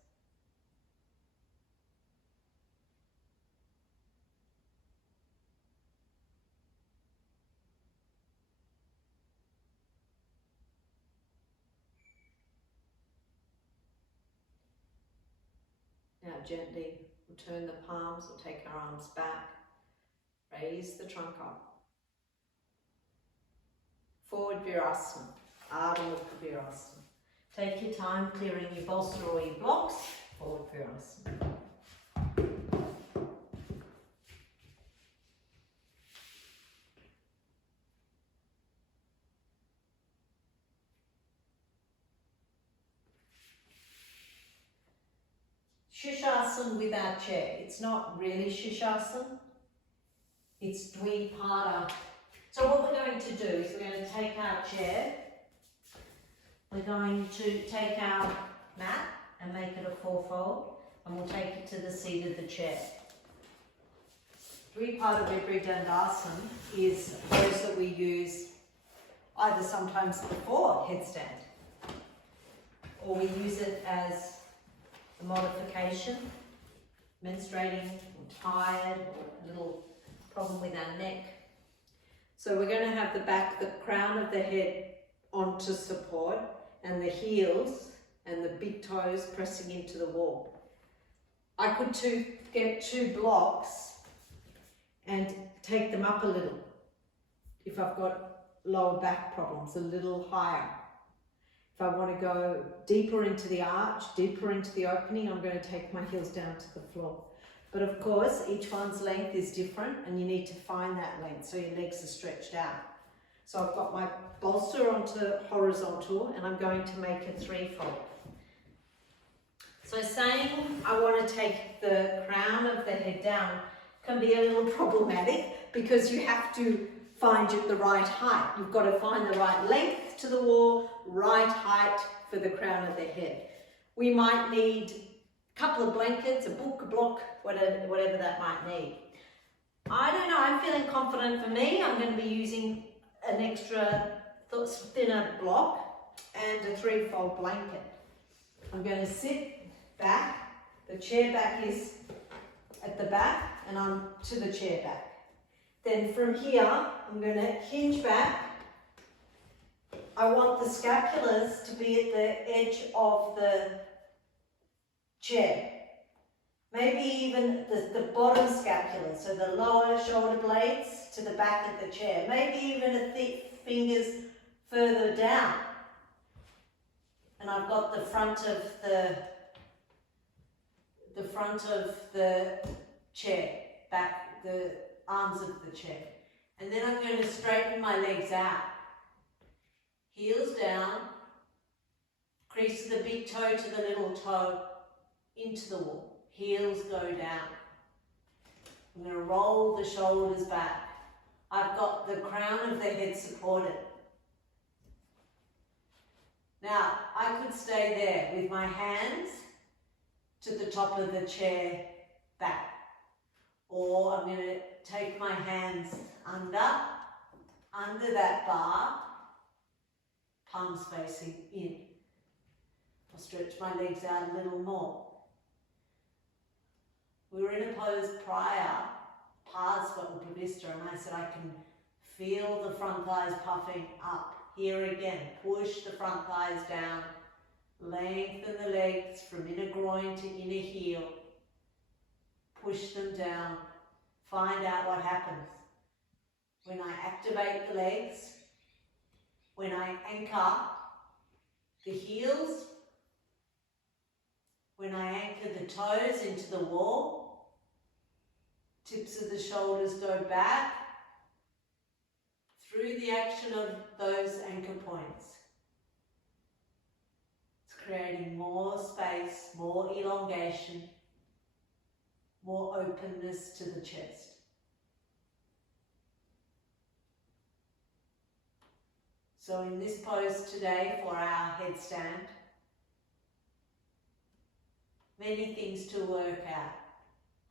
Now gently we'll turn the palms, we'll take our arms back, raise the trunk up. Forward Virasana, Ardha Mukha Virasana. Take your time clearing your bolster or your blocks. Forward Virasana. Shishasana with our chair. It's not really Shishasana, it's Viparita. So what we're going to do is we're going to take our chair, we're going to take our mat and make it a fourfold, and we'll take it to the seat of the chair. Viparita Dandasana is those that we use either sometimes before headstand, or we use it as a modification, menstruating, or tired, or a little problem with our neck. So we're going to have the crown of the head onto support, and the heels and the big toes pressing into the wall. I could get two blocks and take them up a little if I've got lower back problems, a little higher. If I want to go deeper into the arch, deeper into the opening, I'm going to take my heels down to the floor. But of course, each one's length is different, and you need to find that length so your legs are stretched out. So I've got my bolster onto horizontal, and I'm going to make a threefold. So saying I want to take the crown of the head down can be a little problematic, because you have to find the right height. You've got to find the right length to the wall, right height for the crown of the head. We might need a couple of blankets, a book, a block, whatever that might need. I don't know, I'm feeling confident. For me, I'm going to be using an extra thinner block and a threefold blanket. I'm going to sit back, the chair back is at the back, and I'm to the chair back. Then from here, I'm going to hinge back. I want the scapulars to be at the edge of the chair. Maybe even the bottom scapula, so the lower shoulder blades to the back of the chair. Maybe even a thick fingers further down. And I've got the front of the front of the chair, back, the arms of the chair. And then I'm going to straighten my legs out. Heels down, crease the big toe to the little toe into the wall. Heels go down. I'm going to roll the shoulders back. I've got the crown of the head supported. Now, I could stay there with my hands to the top of the chair back. Or I'm going to take my hands under that bar, palms facing in. I'll stretch my legs out a little more. We were in a pose prior, past Upper Vista, and I said I can feel the front thighs puffing up. Here again, push the front thighs down, lengthen the legs from inner groin to inner heel, push them down, find out what happens. When I activate the legs, when I anchor the heels, when I anchor the toes into the wall, tips of the shoulders go back, through the action of those anchor points. It's creating more space, more elongation, more openness to the chest. So in this pose today for our headstand, many things to work out.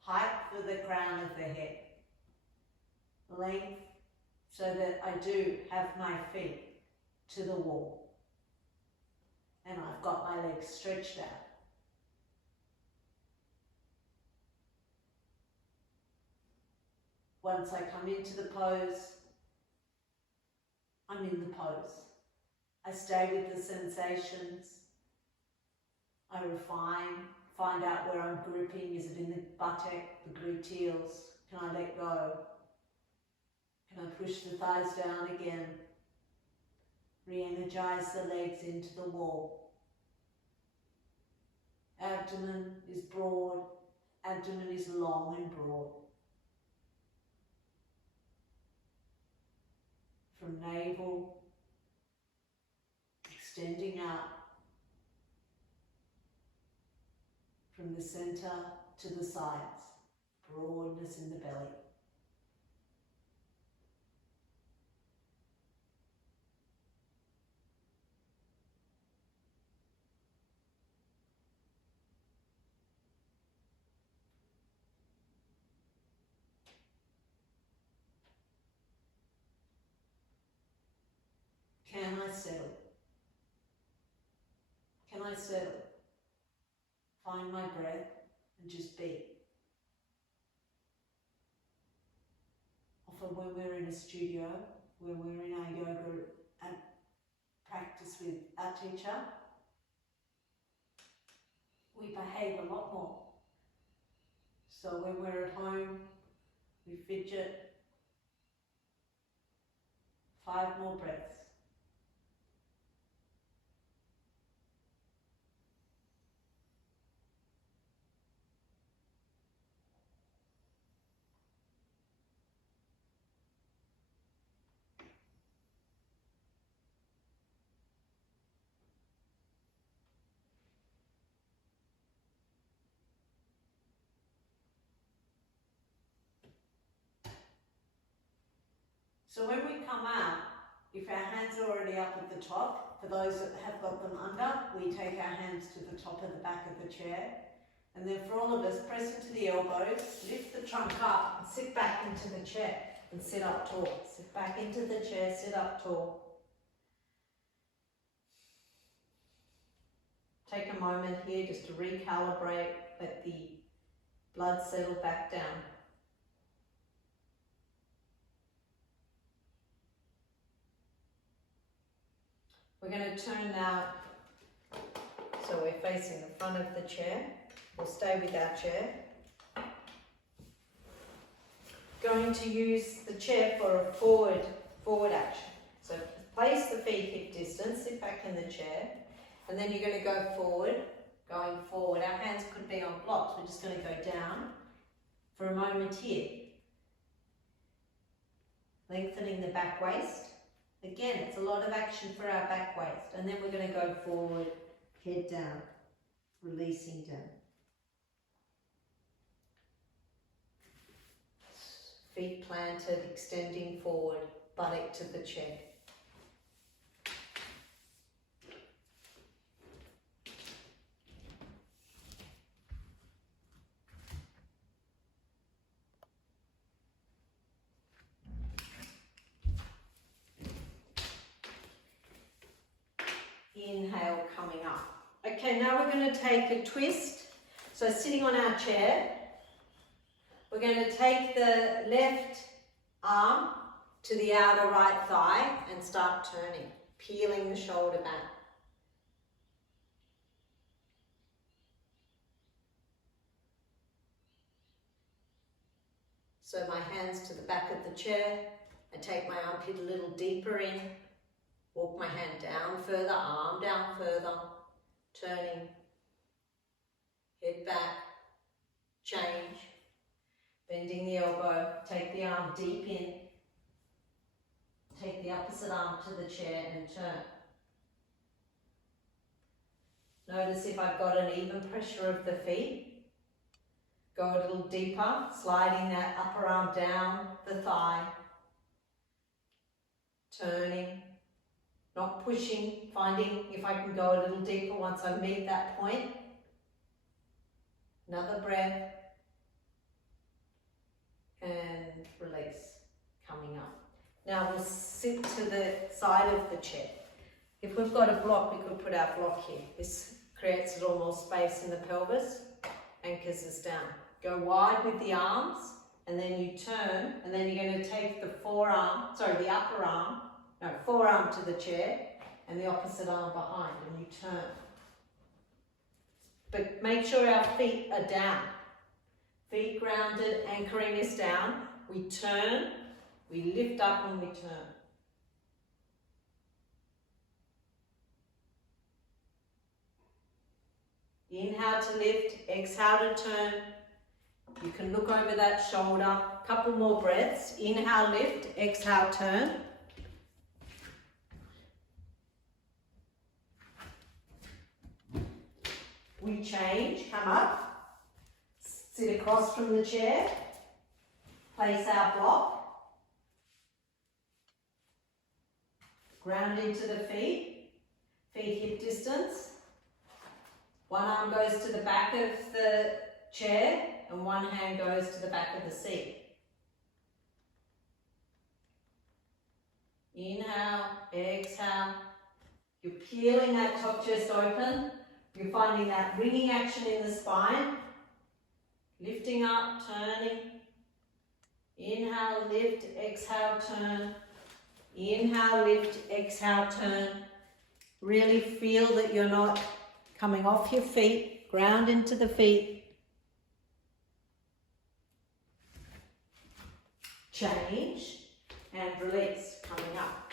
Height for the crown of the head. Length so that I do have my feet to the wall. And I've got my legs stretched out. Once I come into the pose, I'm in the pose. I stay with the sensations. I refine, find out where I'm gripping. Is it in the buttock, the gluteals? Can I let go? Can I push the thighs down again? Re-energize the legs into the wall. Abdomen is broad, abdomen is long and broad. From navel, extending out. From the center to the sides, broadness in the belly. Can I settle? Can I settle? Find my breath and just be. Often when we're in a studio, when we're in our yoga and practice with our teacher, we behave a lot more. So when we're at home, we fidget. 5 more breaths. So when we come out, if our hands are already up at the top, for those that have got them under, we take our hands to the top of the back of the chair. And then for all of us, press into the elbows, lift the trunk up and sit back into the chair and sit up tall. Sit back into the chair, sit up tall. Take a moment here just to recalibrate, let the blood settle back down. We're going to turn now, so we're facing the front of the chair. We'll stay with our chair. Going to use the chair for a forward action. So place the feet hip distance, sit back in the chair, and then you're going to go forward going forward. Our hands could be on blocks. We're just going to go down for a moment here. Lengthening the back waist. Again, it's a lot of action for our back waist. And then we're going to go forward, head down, releasing down. Feet planted, extending forward, buttock to the chair. Inhale, coming up. Okay, now we're going to take a twist. So sitting on our chair, we're going to take the left arm to the outer right thigh and start turning, peeling the shoulder back. So my hands to the back of the chair. I take my armpit a little deeper in. Walk my hand down further, arm down further, turning, head back, change, bending the elbow, take the arm deep in, take the opposite arm to the chair and turn. Notice if I've got an even pressure of the feet, go a little deeper, sliding that upper arm down the thigh, turning. Not pushing, finding if I can go a little deeper once I meet that point. Another breath. And release, coming up. Now we'll sit to the side of the chair. If we've got a block, we could put our block here. This creates a little more space in the pelvis, anchors us down. Go wide with the arms, and then you turn, and then you're going to take the the upper arm, forearm to the chair and the opposite arm behind, and you turn. But make sure our feet are down. Feet grounded, anchoring us down. We turn, we lift up and we turn. Inhale to lift, exhale to turn. You can look over that shoulder. Couple more breaths. Inhale, lift, exhale, turn. We change, come up, sit across from the chair, place our block, ground into the feet hip distance. One arm goes to the back of the chair and one hand goes to the back of the seat. Inhale, exhale. You're peeling that top chest open. You're finding that ringing action in the spine. Lifting up, turning. Inhale, lift, exhale, turn. Inhale, lift, exhale, turn. Really feel that you're not coming off your feet. Ground into the feet. Change and release, coming up.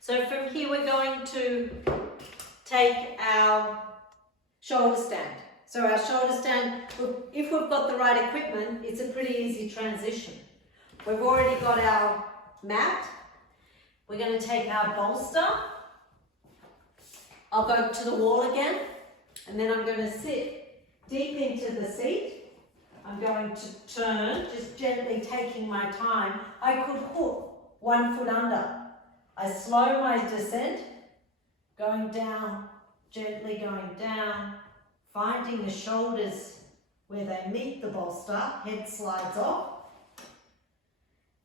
So from here we're going to take our shoulder stand. So our shoulder stand, if we've got the right equipment, it's a pretty easy transition. We've already got our mat. We're going to take our bolster. I'll go to the wall again, and then I'm going to sit deep into the seat. I'm going to turn, just gently taking my time. I could hook 1 foot under. I slow my descent, going down, gently going down, finding the shoulders where they meet the bolster, head slides off.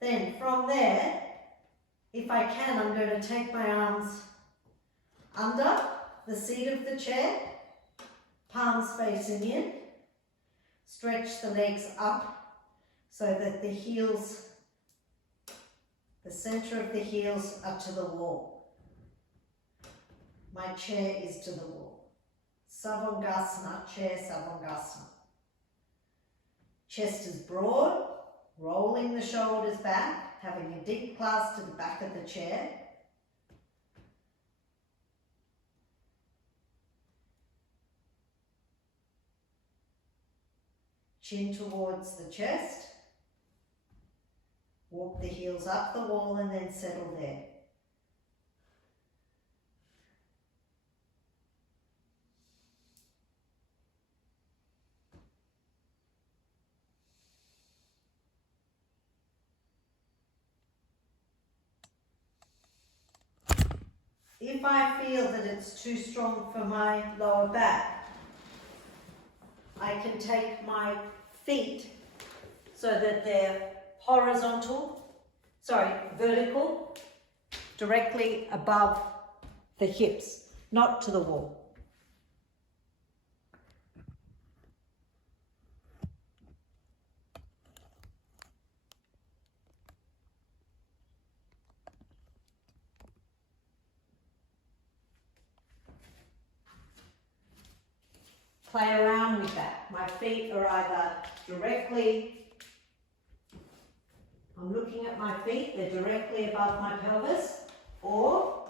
Then from there, if I can, I'm going to take my arms under the seat of the chair, palms facing in, stretch the legs up so that the heels, the center of the heels are to the wall. My chair is to the wall. Savasana, chair Savasana. Chest is broad, rolling the shoulders back, having a deep clasp to the back of the chair. Chin towards the chest. Walk the heels up the wall and then settle there. If I feel that it's too strong for my lower back, I can take my feet so that they're vertical, directly above the hips, not to the wall. Play around with that. My feet are either directly, I'm looking at my feet, they're directly above my pelvis, or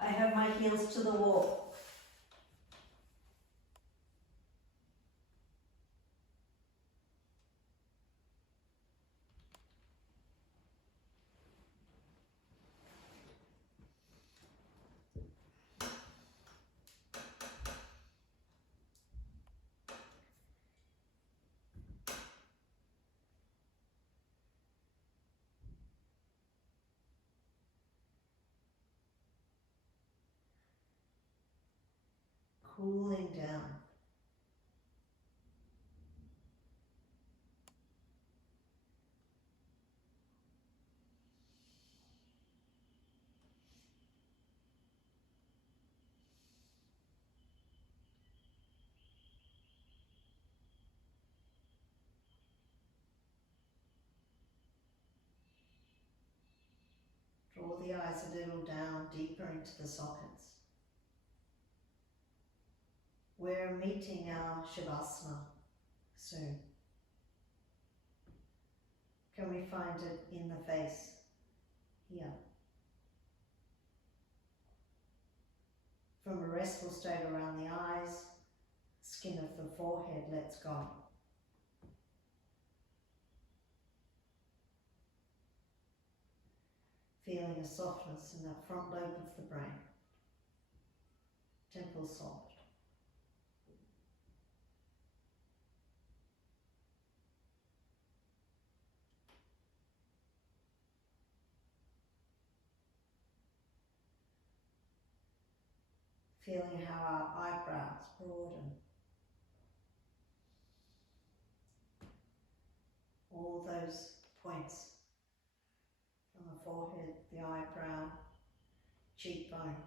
I have my heels to the wall. Cooling down. Draw the eyes a little down, deeper into the sockets. We're meeting our Shavasana soon. Can we find it in the face? Here. From a restful state around the eyes, skin of the forehead lets go. Feeling a softness in that front lobe of the brain. Temple soft. Feeling how our eyebrows broaden. All those points from the forehead, the eyebrow, cheekbones,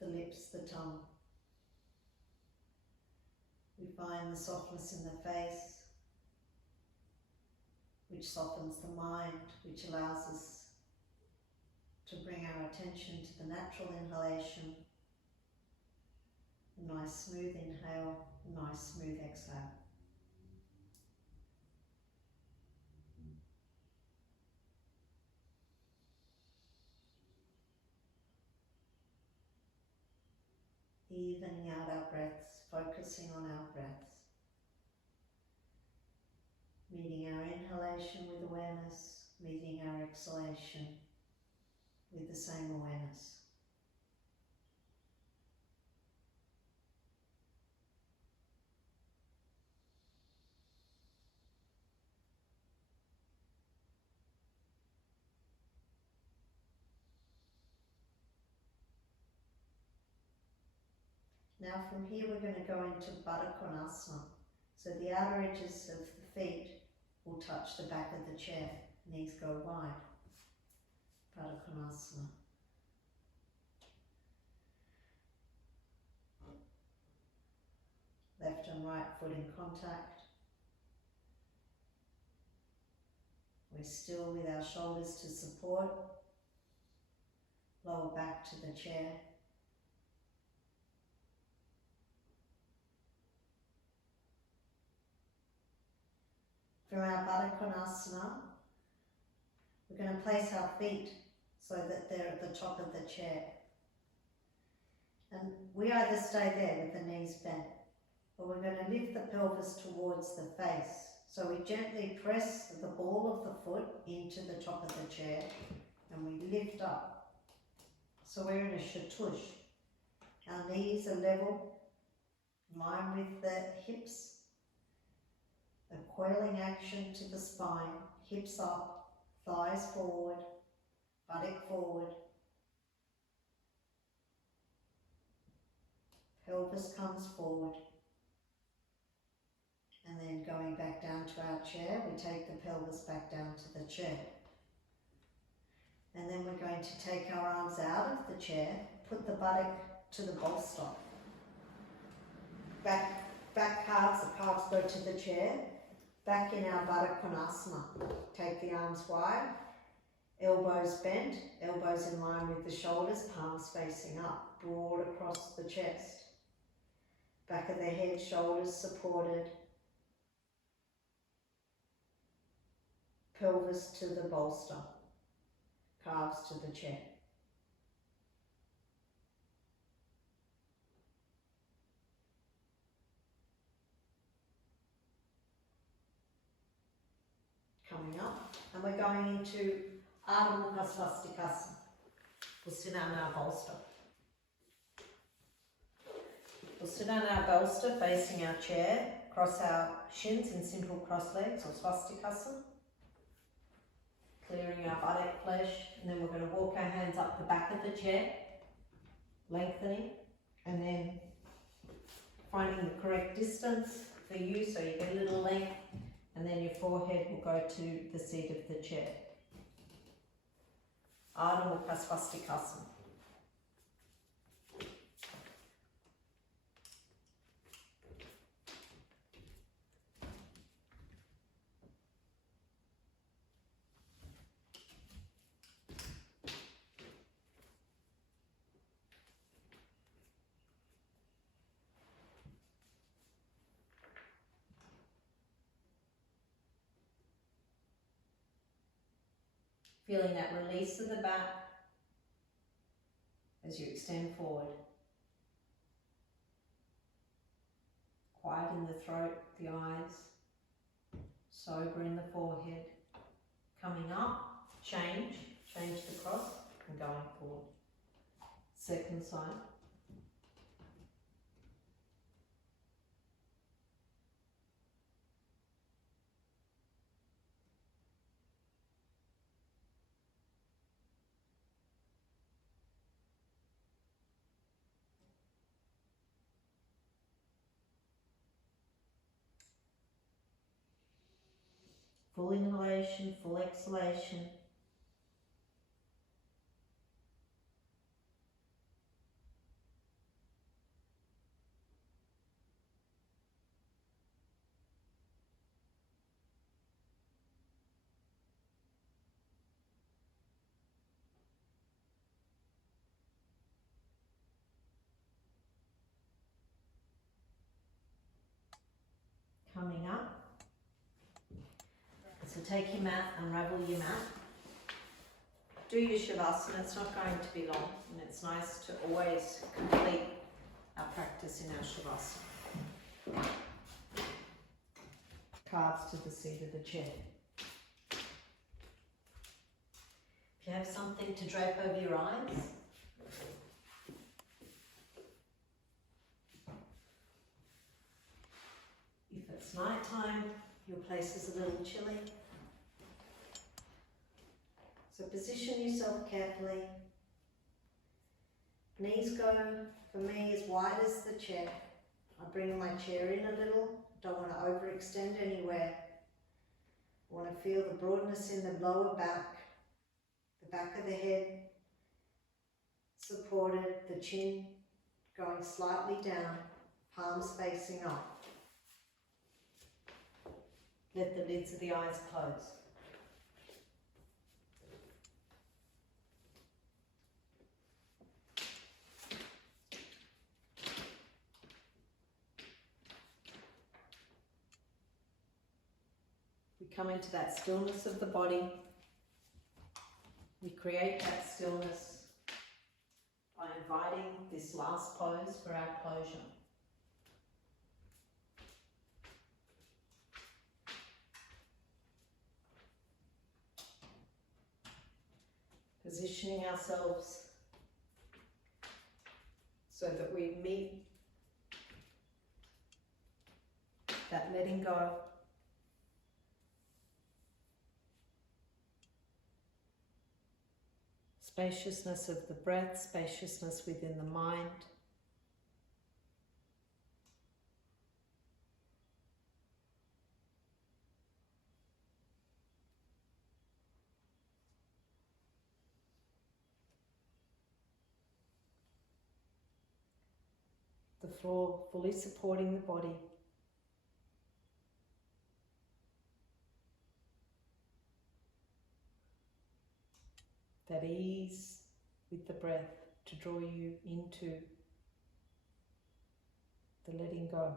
the lips, the tongue. We find the softness in the face, which softens the mind, which allows us to bring our attention to the natural inhalation, a nice smooth inhale, a nice smooth exhale. Evening out our breaths, focusing on our breaths. Meeting our inhalation with awareness, meeting our exhalation with the same awareness. Now from here we're going to go into Bakasana. So the outer edges of the feet will touch the back of the chair, knees go wide. Bakasana. Left and right foot in contact. We're still with our shoulders to support. Lower back to the chair. From our Bakasana, we're going to place our feet so that they're at the top of the chair. And we either stay there with the knees bent, But we're going to lift the pelvis towards the face. So we gently press the ball of the foot into the top of the chair and we lift up. So we're in a shatush. Our knees are level, in line with the hips. The coiling action to the spine, hips up, thighs forward, buttock forward. Pelvis comes forward. And then going back down to our chair, we take the pelvis back down to the chair. And then we're going to take our arms out of the chair, put the buttock to the bolster. Back calves, the calves go to the chair. Back in our Bakasana. Take the arms wide, elbows bent, elbows in line with the shoulders, palms facing up, broad across the chest. Back of the head, shoulders supported. Pelvis to the bolster, calves to the chair. Coming up, and we're going into Ardha Mukha Swastikasana. We'll sit on our bolster. We'll sit on our bolster facing our chair, cross our shins in simple cross legs or swastikasana. Clearing our buttock flesh, and then we're going to walk our hands up the back of the chair, lengthening, and then finding the correct distance for you so you get a little length, and then your forehead will go to the seat of the chair. Ardha Mukha Swastikasana. Feeling that release of the back as you extend forward. Quiet in the throat, the eyes, sober in the forehead. Coming up, change the cross and going forward. Second side. Full inhalation, full exhalation. Coming up. So take your mat, unravel your mat. Do your Shavasana, it's not going to be long, and it's nice to always complete our practice in our Shavasana. Calves to the seat of the chair. If you have something to drape over your eyes, if it's night time, your place is a little chilly. So position yourself carefully. Knees go, for me, as wide as the chair. I bring my chair in a little, don't want to overextend anywhere. I want to feel the broadness in the lower back, the back of the head supported, the chin going slightly down, palms facing up. Let the lids of the eyes close. We come into that stillness of the body. We create that stillness by inviting this last pose for our closure. Positioning ourselves so that we meet that letting go. Spaciousness of the breath, spaciousness within the mind. The floor fully supporting the body. That ease with the breath to draw you into the letting go.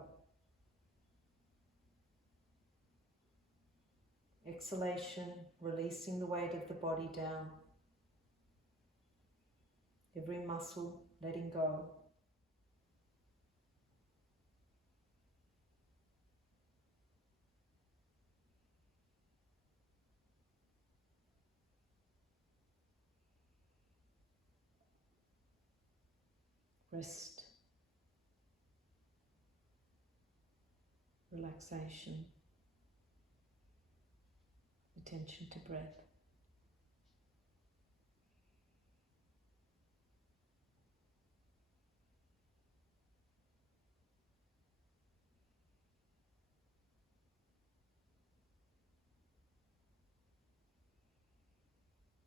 Exhalation, releasing the weight of the body down. Every muscle letting go. Rest, relaxation, attention to breath.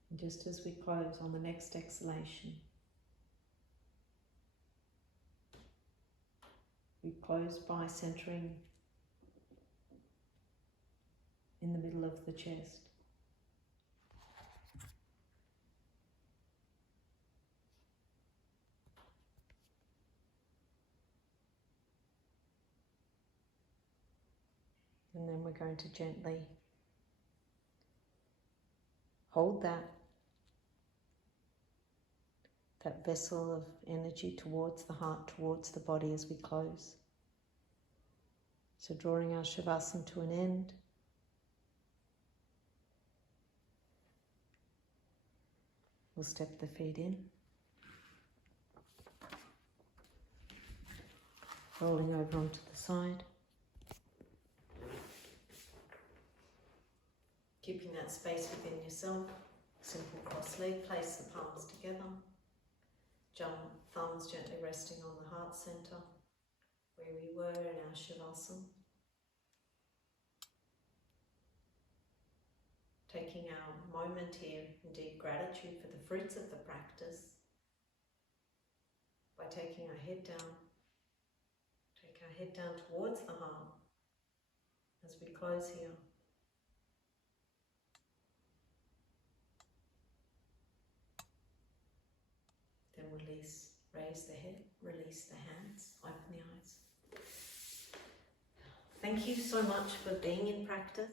And just as we close on the next exhalation, we close by centering in the middle of the chest. And then we're going to gently hold that vessel of energy towards the heart, towards the body as we close. So drawing our Shavasana to an end. We'll step the feet in. Rolling over onto the side. Keeping that space within yourself. Simple cross leg, place the palms together. Thumbs gently resting on the heart center, where we were in our Shavasana. Taking our moment here in deep gratitude for the fruits of the practice by taking our head down. Take our head down towards the heart as we close here. Then release. Raise the head, release the hands, open the eyes. Thank you so much for being in practice.